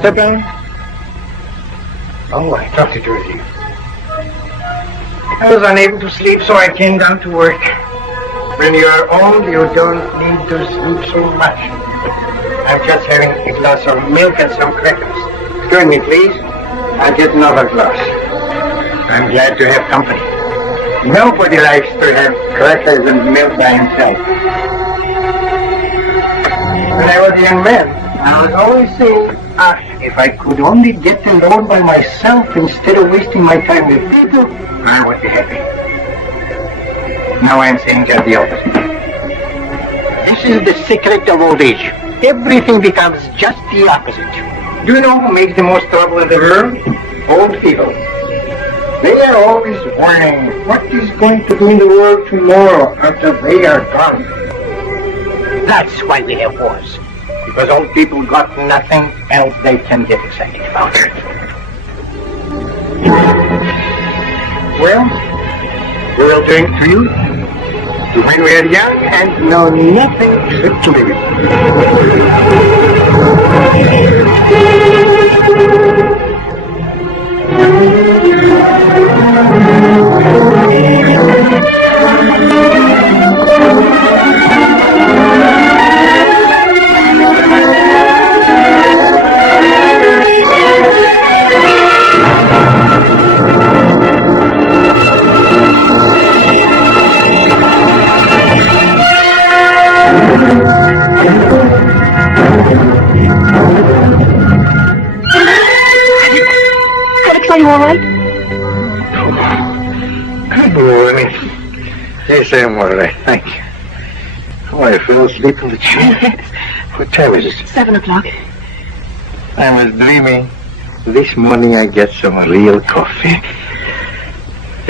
Mr. Brown? Oh, I thought it was you. I was unable to sleep, so I came down to work. When you are old, you don't need to sleep so much. I'm just having a glass of milk and some crackers. Join me, please. I'll get another glass. I'm glad to have company. Nobody likes to have crackers and milk by himself. When I was a young man, I was always saying, if I could only get alone by myself instead of wasting my time with people, I would be happy. Now I'm saying just the opposite. This is the secret of old age. Everything becomes just the opposite. Do you know who makes the most trouble in the world? Old people. They are always worrying what is going to be in the world tomorrow after they are gone. That's why we have wars. Because old people got nothing else they can get excited about. Well, we will drink to you, to when we are young and know nothing except to live. Are you all right? Good morning. Yes, I'm all right, thank you. Oh, I fell asleep in the chair. What time is it? 7 o'clock. I was dreaming. This morning I get some real coffee.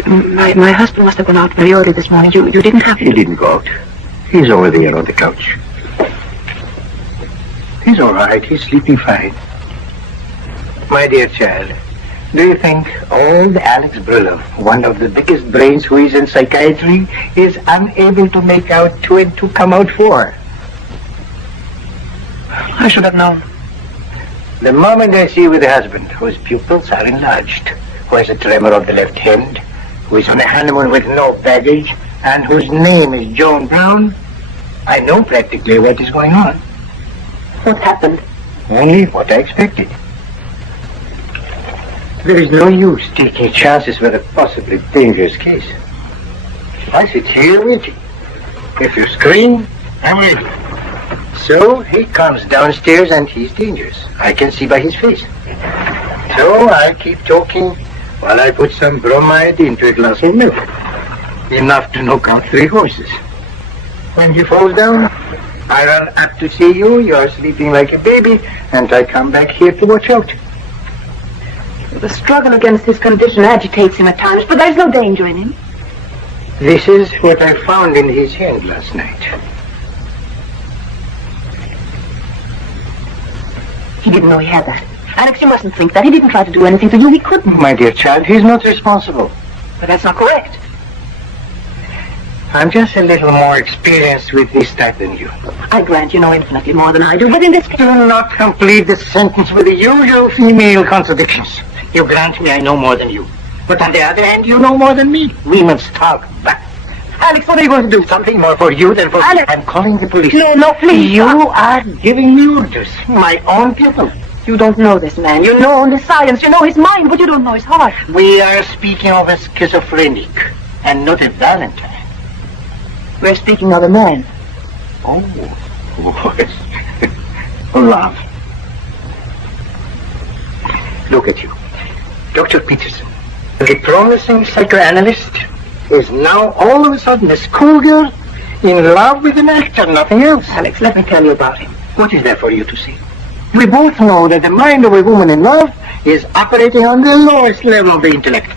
My husband must have gone out very early this morning. You didn't have... He didn't go out. He's over there on the couch. He's all right. He's sleeping fine. My dear child, do you think old Alex Bruller, one of the biggest brains who is in psychiatry, is unable to make out 2 and 2 come out 4? I should have known. The moment I see with a husband whose pupils are enlarged, who has a tremor of the left hand, who is on a honeymoon with no baggage, and whose name is John Brown, I know practically what is going on. What happened? Only what I expected. There is no use taking chances with a possibly dangerous case. I sit here waiting. If you scream, I'm ready. So he comes downstairs and he's dangerous. I can see by his face. So I keep talking while I put some bromide into a glass of milk. Enough to knock out 3 horses. When he falls down, I run up to see you. You're sleeping like a baby, and I come back here to watch out. The struggle against his condition agitates him at times, but there's no danger in him. This is what I found in his hand last night. He didn't know he had that. Alex, you mustn't think that. He didn't try to do anything to you. He couldn't. My dear child, he's not responsible. But that's not correct. I'm just a little more experienced with this type than you. I grant you know infinitely more than I do, but in this case... Do not complete the sentence with the usual female contradictions. You grant me I know more than you. But on the other hand, you know more than me. We must talk back. Alex, what are you going to do? Something more for you than for Alex. me. I'm calling the police. No, please. You are giving me orders. My own pupil. You don't know this man. You know only science. You know his mind, but you don't know his heart. We are speaking of a schizophrenic and not a Valentine. We're speaking of a man. Oh, yes. Love. Look at you. Dr. Peterson, the promising psychoanalyst, is now all of a sudden a schoolgirl in love with an actor, nothing else. Alex, let me tell you about him. What is there for you to see? We both know that the mind of a woman in love is operating on the lowest level of the intellect.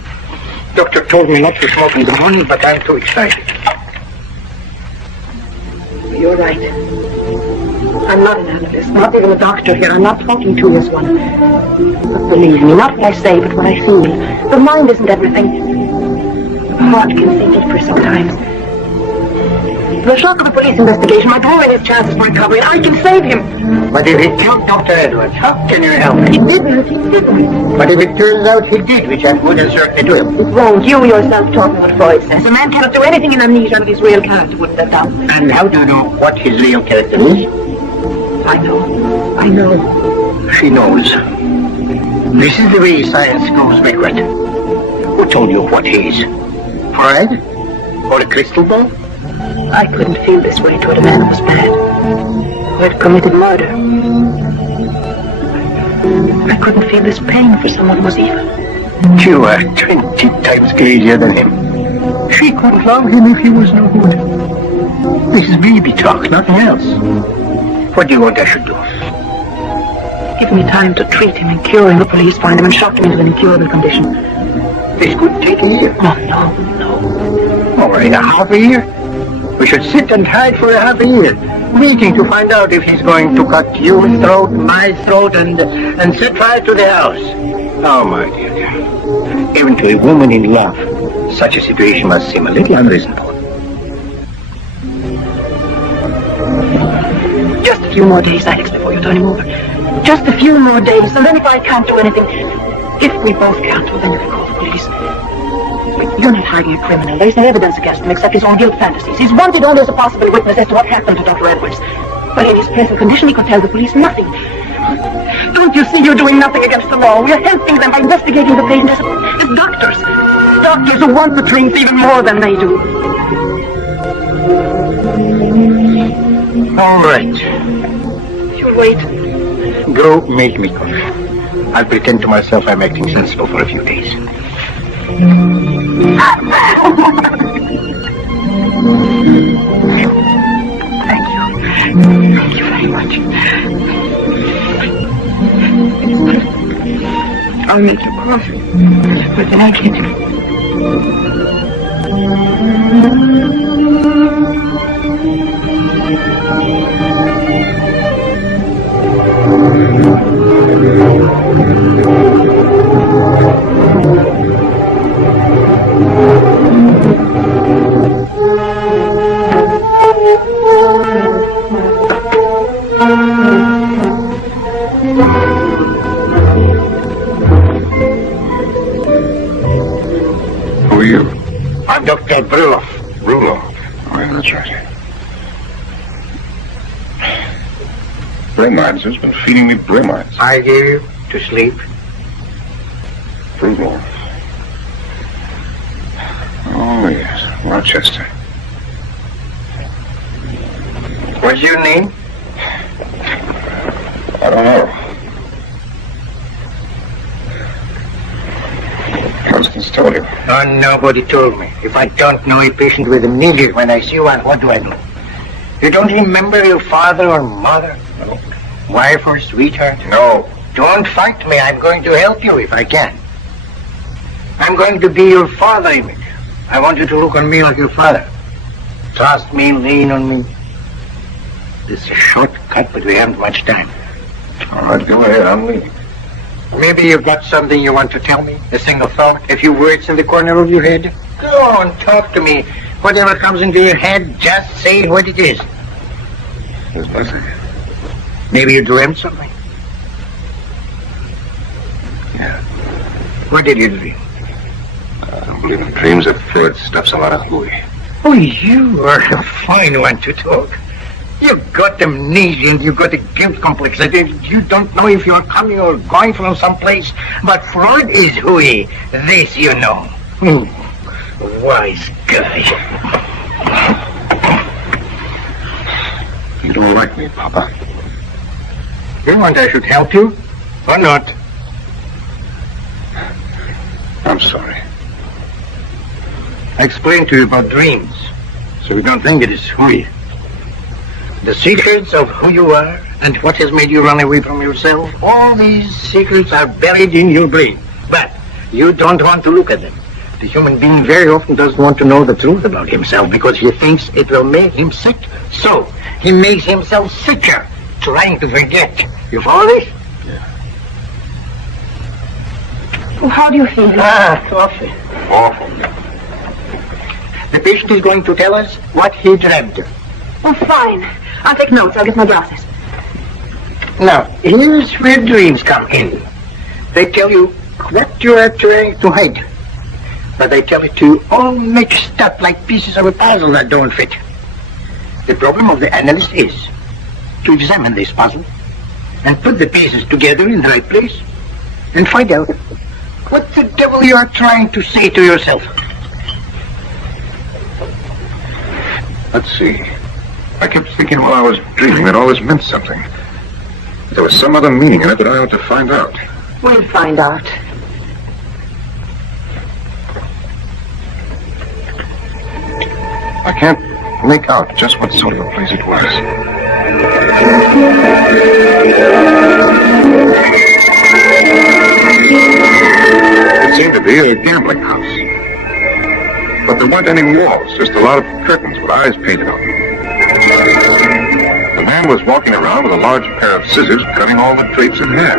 Doctor told me not to smoke in the morning, but I'm too excited. You're right. I'm not an analyst, not even a doctor here. I'm not talking to you as one. But believe me, not what I say, but what I feel. The mind isn't everything. The heart can see deeper sometimes. The shock of a police investigation might ruin his chances for recovery, and I can save him. But if he killed Dr. Edwards, how can you help him? He didn't. But if it turns out he did, which I wouldn't certainly do him. It won't. You yourself taught me what Freud says. A man cannot do anything in amnesia with his real character wouldn't have done. And how do you know what his real character is? I know. She knows. This is the way science goes backward. Who told you what he is? Freud? Or a crystal ball? I couldn't feel this way toward a man who was bad, who had committed murder. I couldn't feel this pain for someone who was evil. You are 20 times crazier than him. She couldn't love him if he was no good. This is baby talk, nothing else. What do you want I should do? Give me time to treat him and cure him. The police find him and shock him into an incurable condition. This could take a year. Oh, no. All right, a half a year? We should sit and hide for a half a year, waiting to find out if he's going to cut your throat, my throat, and set fire to the house. Oh, my dear. Even to a woman in love, such a situation must seem a little unreasonable. Just a few more days, Alex, before you turn him over. Just a few more days, and then if I can't do anything, if we both can't, well, then you can call the police. You're not hiding a criminal. There's no evidence against him except his own guilt fantasies. He's wanted only as a possible witness as to what happened to Dr. Edwards. But in his present condition, he could tell the police nothing. Don't you see you're doing nothing against the law? We're helping them by investigating the patient as doctors. Doctors who want the truth even more than they do. All right. You'll wait. Go make me coffee. I'll pretend to myself I'm acting sensible for a few days. Thank you. Thank you very much. I'll make you coffee. But then I can't. Who are you? I'm Dr. Bruloff. Bruloff. Oh, yeah, that's right. Bromines. Who's been feeding me bromines? I gave you to sleep. Bruloff. Oh, yes. Rochester. What's your name? I don't know. Constance told you. Oh, nobody told me. If I don't know a patient with amnesia when I see one, what do I do? You don't remember your father or mother? No. Wife or sweetheart? No. Don't fight me. I'm going to help you if I can. I'm going to be your father image. I want you to look on me like your father. Trust me, lean on me. This is a shortcut, but we haven't much time. All right, go ahead. I'm leaving. Maybe you've got something you want to tell me? A single thought? A few words in the corner of your head? Go on, talk to me. Whatever comes into your head, just say what it is. There's nothing. Maybe you dreamt something? Yeah. What did you dream? I don't believe in dreams. That Freud stuffs a lot of hooey. Oh, you are a fine one to talk. You've got amnesia and you've got a guilt complex. You don't know if you're coming or going from someplace. But Freud is hooey. This you know. Wise guy. You don't like me, Papa. You want I should help you? Or not? I'm sorry. I explained to you about dreams, so you don't think it is hooey. The secrets of who you are and what has made you run away from yourself, all these secrets are buried in your brain. But you don't want to look at them. The human being very often doesn't want to know the truth about himself because he thinks it will make him sick. So he makes himself sicker, trying to forget. You follow this? Yeah. Well, how do you feel? Coffee. Awful. The patient is going to tell us what he dreamt. Oh, fine. I'll take notes. I'll get my glasses. Now, here's where dreams come in. They tell you what you are trying to hide. But they tell it to you all mixed up like pieces of a puzzle that don't fit. The problem of the analyst is to examine this puzzle and put the pieces together in the right place and find out what the devil you are trying to say to yourself. Let's see. I kept thinking while I was dreaming that all this meant something. There was some other meaning in it that I ought to find out. We'll find out. I can't make out just what sort of a place it was. It seemed to be a gambling house. But there weren't any walls, just a lot of curtains with eyes painted on them. The man was walking around with a large pair of scissors cutting all the drapes in half.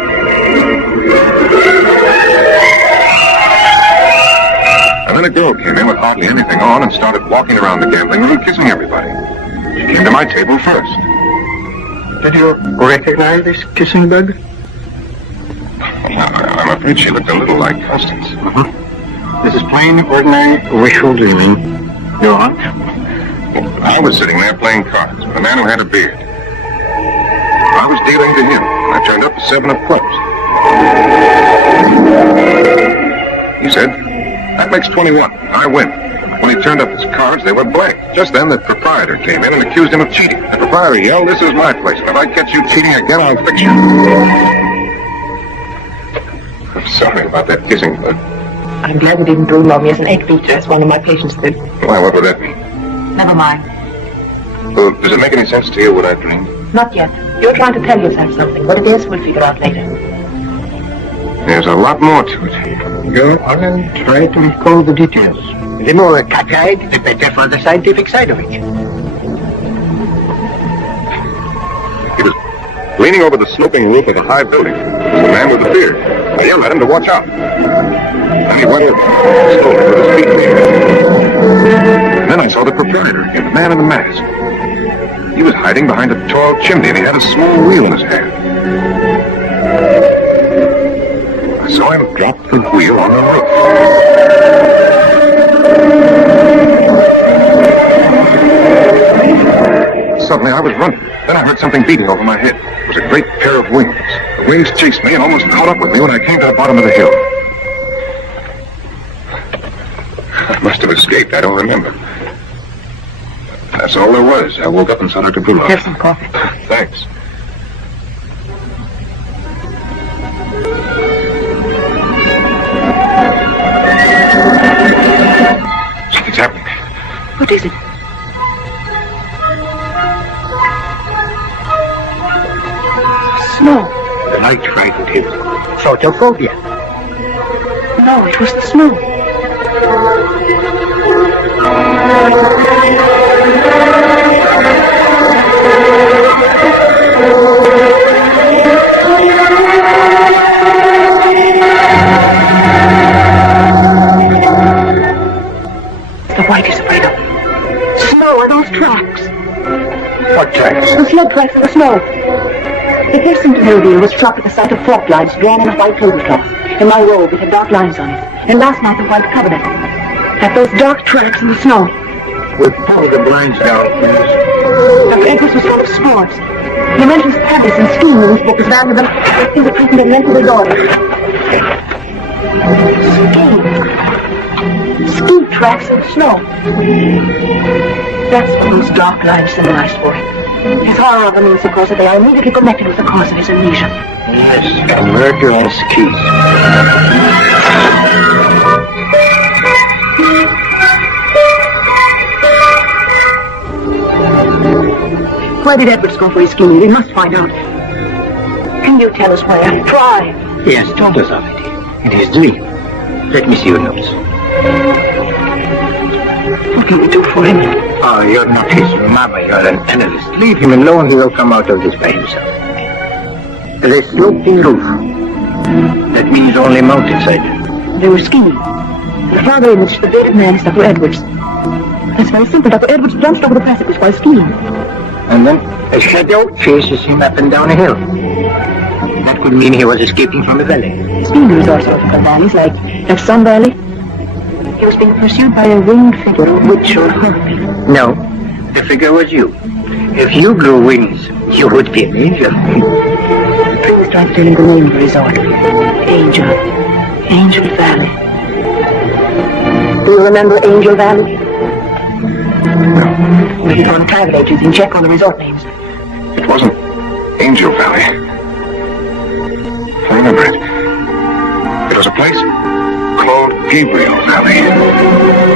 And then a girl came in with hardly anything on and started walking around the gambling room, kissing everybody. She came to my table first. Did you recognize this kissing bug? I'm afraid she looked a little like Constance. This is plain, ordinary, wishful dreaming. Go on. I was sitting there playing cards with a man who had a beard. I was dealing to him, and I turned up a 7 of clubs. He said, "That makes 21. I win." When he turned up his cards, they were blank. Just then, the proprietor came in and accused him of cheating. The proprietor yelled, "This is my place, and if I catch you cheating again, I'll fix you." I'm sorry about that kissing bug. I'm glad you didn't dream of me as an egg beater, as one of my patients did. Why, what would that mean? Never mind. Well, does it make any sense to you what I dreamed? Not yet. You're trying to tell yourself something. What it is, we'll figure out later. There's a lot more to it. Go on and try to recall the details. The more cockeyed, the better for the scientific side of it. He was leaning over the sloping roof of a high building. It was the man with the beard. I yelled at him to watch out. Then he went over slowly with his feet in the air. And then I saw the proprietor again, the man in the mask. He was hiding behind a tall chimney, and he had a small wheel in his hand. I saw him drop the wheel on the roof. Suddenly, I was running. Then I heard something beating over my head. It was a great pair of wings. The wings chased me and almost caught up with me when I came to the bottom of the hill. I must have escaped. I don't remember. That's all there was. I woke up and saw Dr. Brulov. Have some coffee. Thanks. Something's happening. What is it? Snow. The light frightened him. Photophobia. No, it was the snow. The white is afraid of. Snow, are those tracks? What tracks? The sled tracks in the snow. The piercing wheel was struck at the sight of fork lines drawn on a white tablecloth. In my robe, it had dark lines on it. And last night, the white covered it. At those dark tracks in the snow. We'll pull the blinds down, please. Dr. Edwards was full of sports. He mentions tennis and skiing in his book as rather than fingerprinting and mental disorder. Skiing. Ski tracks in the snow. That's what those dark lines symbolized for him. His horror of them means, of course, that they are immediately connected with the cause of his amnesia. Yes, a murder on skis. Where did Edwards go for his skiing? We must find out. Can you tell us where? Try. He has told us of it. In his dream. Let me see your notes. What can we do for him? Oh, you're not his mama. You're an analyst. Leave him alone. He will come out of this by himself. The sloping roof. That means only mountainside. They were skiing. The father imaged the bearded man is Dr. Edwards. That's very simple. Dr. Edwards plunged over the precipice while skiing. And then a shadow chases him up and down a hill. That could mean he was escaping from a valley. Skiing resorts are called valleys, like Sun Valley. He was being pursued by a winged figure, a witch or harpy. No, the figure was you. If you grew wings, you would be an angel. Please try telling the name of the resort. Angel. Angel Valley. Do you remember Angel Valley? No, We can go to travel agency and check on the resort names. it wasn't Angel Valley. I remember it. It was a place called Gabriel Valley.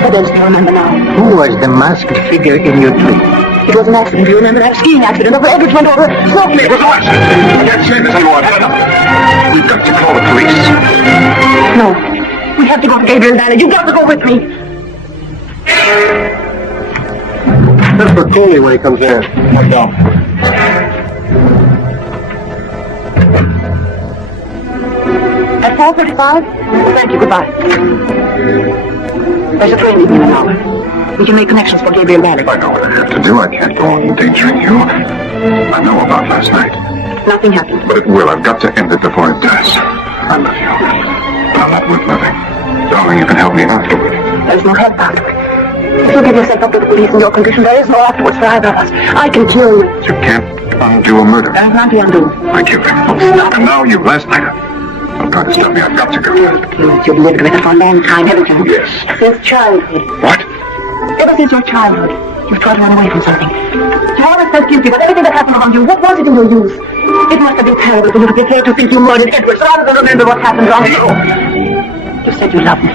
What else do you remember now? Who was the masked figure in your dream? It was an accident. Do you remember that skiing accident? Dr. Edwards went over a snow cliff. It was an accident. I can't say this anymore. I've had enough. We've got to call the police. No. We have to go to Gabriel Valley. You've got to go with me. That's for Cooley when he comes in. I don't. At 4:35? Thank you. Goodbye. There's a train leaving in an hour. We can make connections for Gabriel Valley. I know what I have to do. I can't go on endangering you. I know about last night. Nothing happened. But it will. I've got to end it before it does. I love you. But I'm not worth loving. Darling, you can help me afterward. There's no help afterward. If you give yourself up to the police in your condition, there is no afterwards for either of us. I can kill you. You can't undo a murder. There's none to undo. I killed him. And now you last night. Don't try to stop me. I've got to go. You've lived with it for a long time, haven't you? Yes. Since childhood. What? Ever since your childhood, you've tried to run away from something. You always felt guilty about everything that happened around you. What was it in your youth? It must have been terrible for you to prepare to think you murdered Edwards rather than remember what happened wrong. You said you loved me.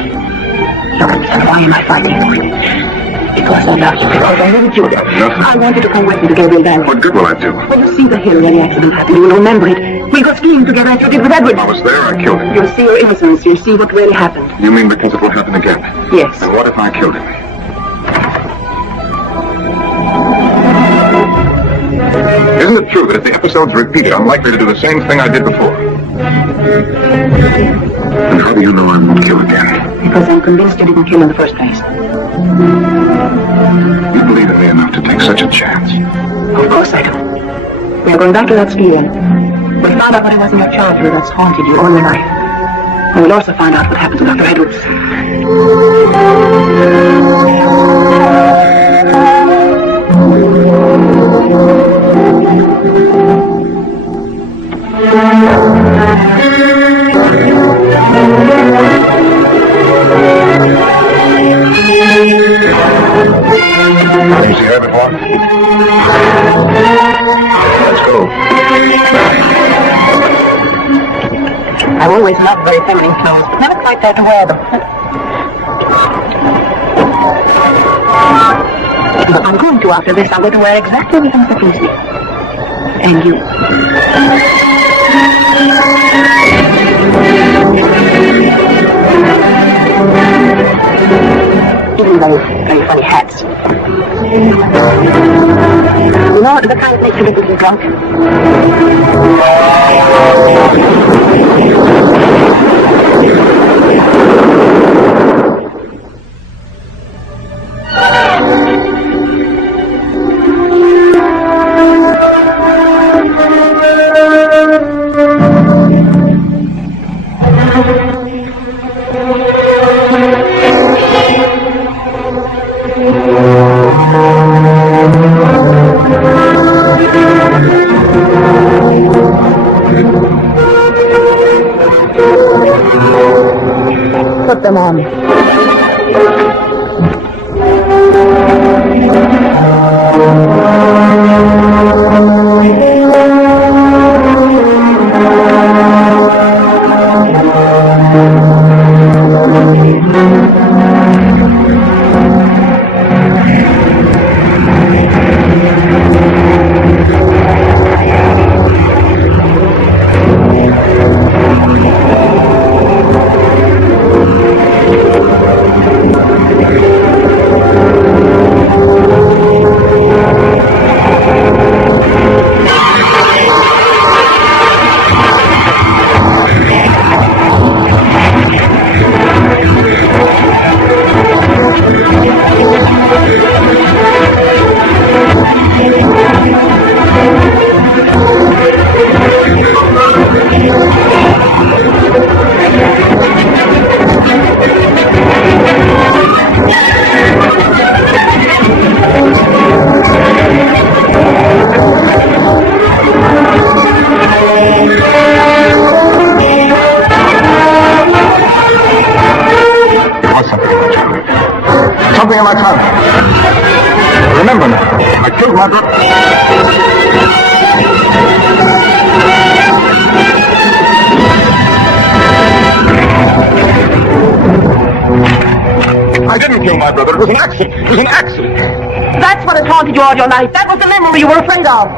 Look at me, son. Why am I fighting? Because I love you. Because I need you. I want you to come with me to Gabriel Valley. What good will I do? When you see the hill where the accident happened, you will remember it. We go skiing together as you did with Edwards. I was there. I killed him. You'll see your innocence. You'll see what really happened. You mean because it will happen again? Yes. And what if I killed him? Isn't it true that if the episode's repeated, I'm likely to do the same thing I did before? And how do you know I won't kill again? Because I'm convinced you didn't kill in the first place. You believe in me enough to take such a chance? Of course I do. We are going back to that skiing. We'll find out what it was in your childhood that's haunted you all your life. And we'll also find out what happened to Dr. Edwards. Did you see her before? Let's go. I've always loved very feminine clothes, but never quite dared to wear them. But I'm going to after this. I'm going to wear exactly the things that please me. And you. Even very, very funny hats. You know, the kind that makes you a little drunk. Put them on. There was something in my childhood. Something in my childhood. Remember now, I killed my brother. I didn't kill my brother. It was an accident. It was an accident. That's what has haunted you all your life. That was the memory you were afraid of.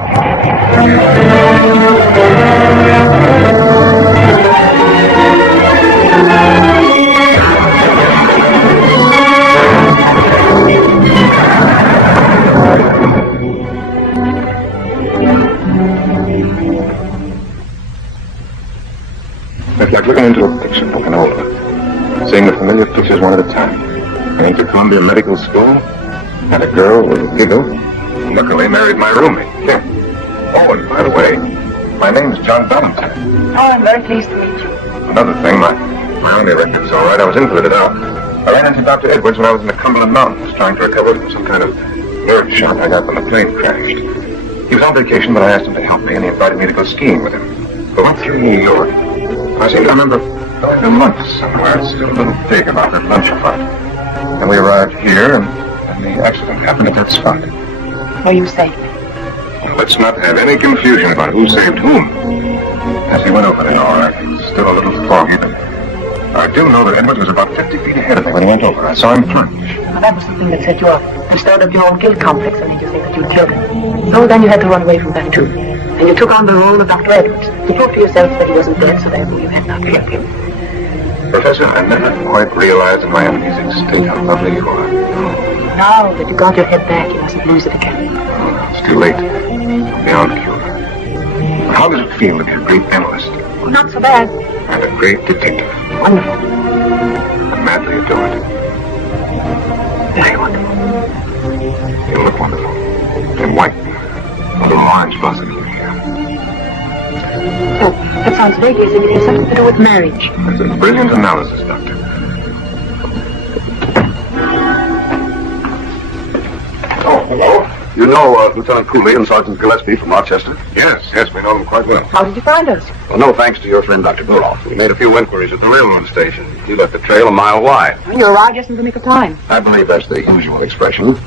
It's like looking into a picture book and older, seeing the familiar pictures one at a time. I went to Columbia Medical School, had a girl with a giggle, luckily married my roommate, Kim. Oh, and by the way, my name is John Valentine. Oh, I'm very pleased to meet you. Another thing, my army record was all right. I was invalided out. I ran into Dr. Edwards when I was in the Cumberland Mountains, trying to recover from some kind of nerve shock I got when the plane crashed. He was on vacation, but I asked him to help me, and he invited me to go skiing with him. We went through New York. I seem to remember going to lunch somewhere. It's still a little vague about that lunch spot. And we arrived here, and the accident happened at that spot. Were you safe? Well, let's not have any confusion about who saved whom. As he went over there, all right, it was still a little foggy, but I do know that Edwards was about 50 feet ahead of me when he went over. I saw him plunge. Well, that was something that set you off. Instead of your own guilt complex, I made you think that you'd killed him. So then you had to run away from that too. And you took on the role of Dr. Edwards to prove to yourself that he wasn't dead, so therefore you had not killed him. Professor, I never quite realized in my amnesic state how lovely you are. Now that you got your head back, you mustn't lose it again. It's too late. Beyond cure. How does it feel to be a great analyst? Well, not so bad. And a great detective? Wonderful. I'm madly adored. Very wonderful. You look wonderful. In white. A little orange blossom in your hair. Oh, that sounds vaguely as if it has something to do with marriage. That's a brilliant analysis, Doctor. Oh, hello. You know Lieutenant Cooley and Sergeant Gillespie from Rochester? Yes, we know them quite well. How did you find us? Well, no thanks to your friend Dr. Burloff. We made a few inquiries at the railroad station. He left the trail a mile wide. You arrived just in the nick of time. I believe that's the usual expression.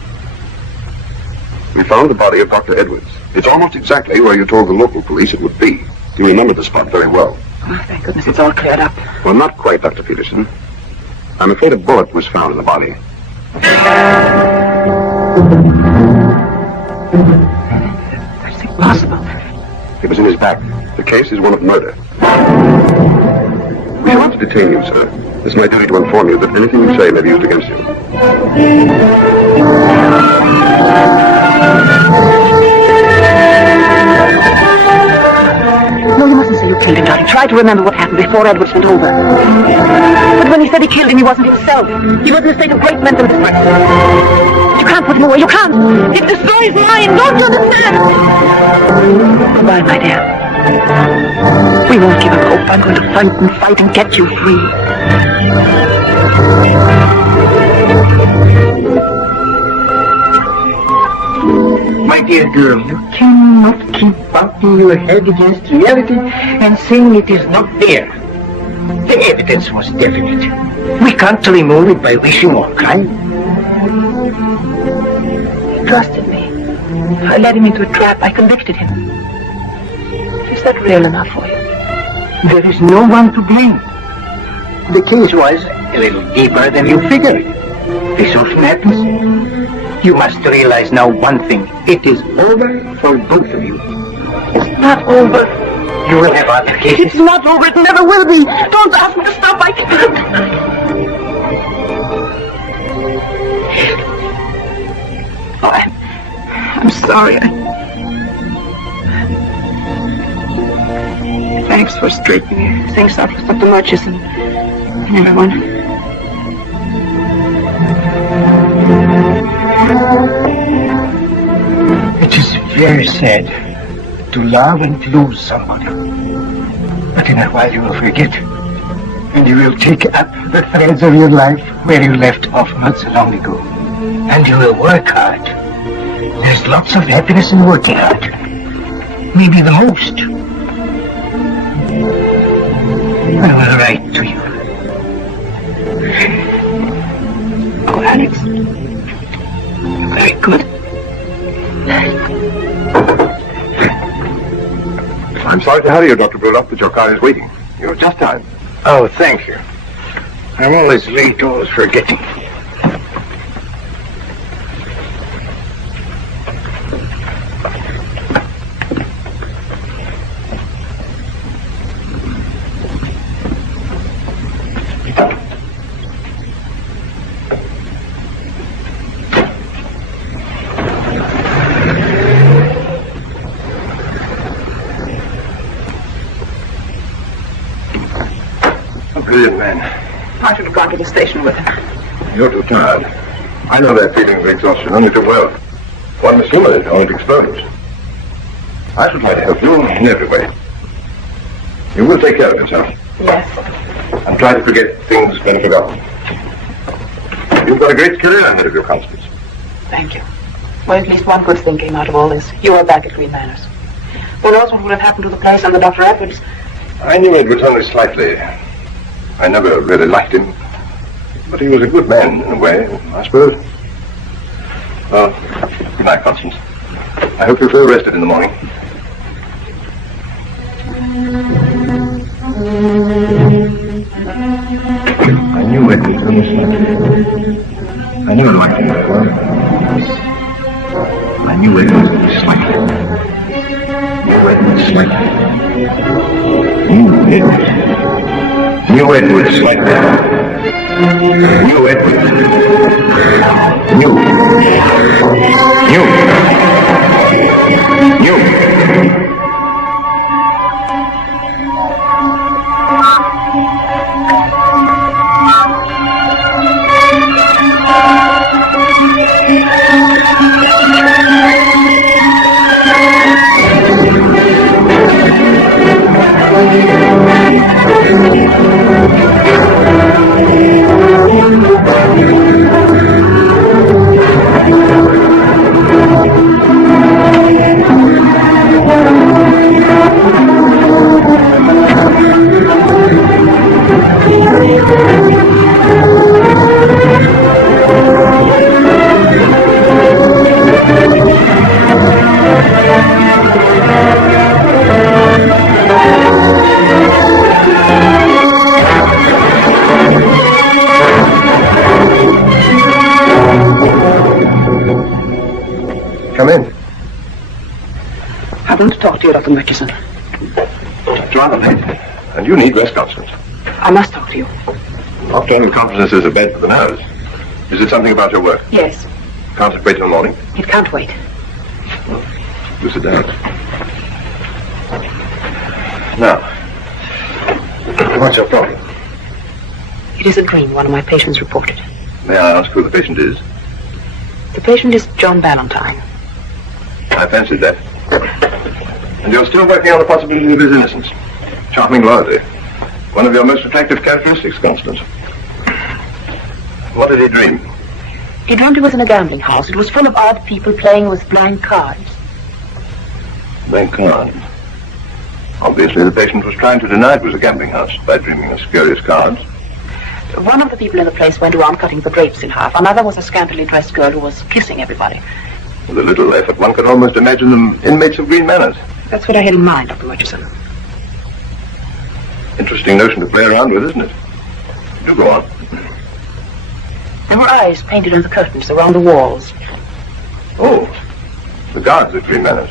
We found the body of Dr. Edwards. It's almost exactly where you told the local police it would be. You remember the spot very well. Oh, thank goodness it's all cleared up. Well, not quite, Dr. Peterson. I'm afraid a bullet was found in the body. That's impossible. It was in his back. The case is one of murder. We want to detain you, sir. It's my duty to inform you that anything you say may be used against you. No, you mustn't say you killed him, darling. Try to remember what happened before Edwards went over. But when he said he killed him, he wasn't himself. He was in a state of great mental distress. You can't put him away. You can't. It destroys mine. Don't you understand? Goodbye, my dear. We won't give up hope. I'm going to fight and fight and get you free. My dear girl, you cannot keep bumping your head against reality and saying it is not there. The evidence was definite. We can't remove it by wishing or crying. He trusted me. I led him into a trap. I convicted him. Is that real enough for you? There is no one to blame. The case was a little deeper than you figured. This often happens. You must realize now one thing. It is over for both of you. It's not over. You will have other cases. It's not over. It never will be. Don't ask me to stop. I can't. Oh, I'm sorry. Thanks for straightening things up with Dr. Murchison and everyone. It is very sad to love and lose somebody. But in a while you will forget. And you will take up the threads of your life where you left off not so long ago. And you will work hard. There's lots of happiness in working hard. Maybe the most. I will write to you. Very good. I'm sorry to hurry you, Dr. Brullock, but your car is waiting. You're just time. Oh, thank you. I'm always late, always forgetting. Brilliant man. I should have gone to the station with him. You're too tired. I know that feeling of exhaustion only too well. One must humor it or it explodes. I should try to help you in every way. You will take care of yourself. Yes. And try to forget things better forgotten. You've got a great career ahead of you, Constance. Thank you. Well, at least one good thing came out of all this. You are back at Green Manors. Who knows what would have happened to the place under Dr. Edwards? I knew Edwards only slightly. I never really liked him. But he was a good man, in a way, I suppose. Well, good night, Constance. I hope you feel rested in the morning. I knew Edwards only slightly. I never liked him very well. I knew Edwards only slightly. Knew Edwards slightly. Knew Edwards slightly. Knew Edwards. Knew. Come in. I want to talk to you, Dr. Murchison. It's rather late. And you need rest, Constance. I must talk to you. Nocturnal conferences are bad for the nerves. Is it something about your work? Yes. Can't it wait till morning? It can't wait. Do sit down. Now, what's your problem? It is a dream one of my patients reported. May I ask who the patient is? The patient is John Valentine. I fancied that. And you're still working on the possibility of his innocence. Charming loyalty. One of your most attractive characteristics, Constance. What did he dream? He dreamt he was in a gambling house. It was full of odd people playing with blank cards. Blank cards. Obviously, the patient was trying to deny it was a gambling house by dreaming of spurious cards. One of the people in the place went around cutting the grapes in half. Another was a scantily dressed girl who was kissing everybody. With a little effort, one could almost imagine them inmates of Green Manors. That's what I had in mind, Dr. Murchison. Interesting notion to play around with, isn't it? Do go on. There were eyes painted on the curtains around the walls. Oh, the guards at Green Manors.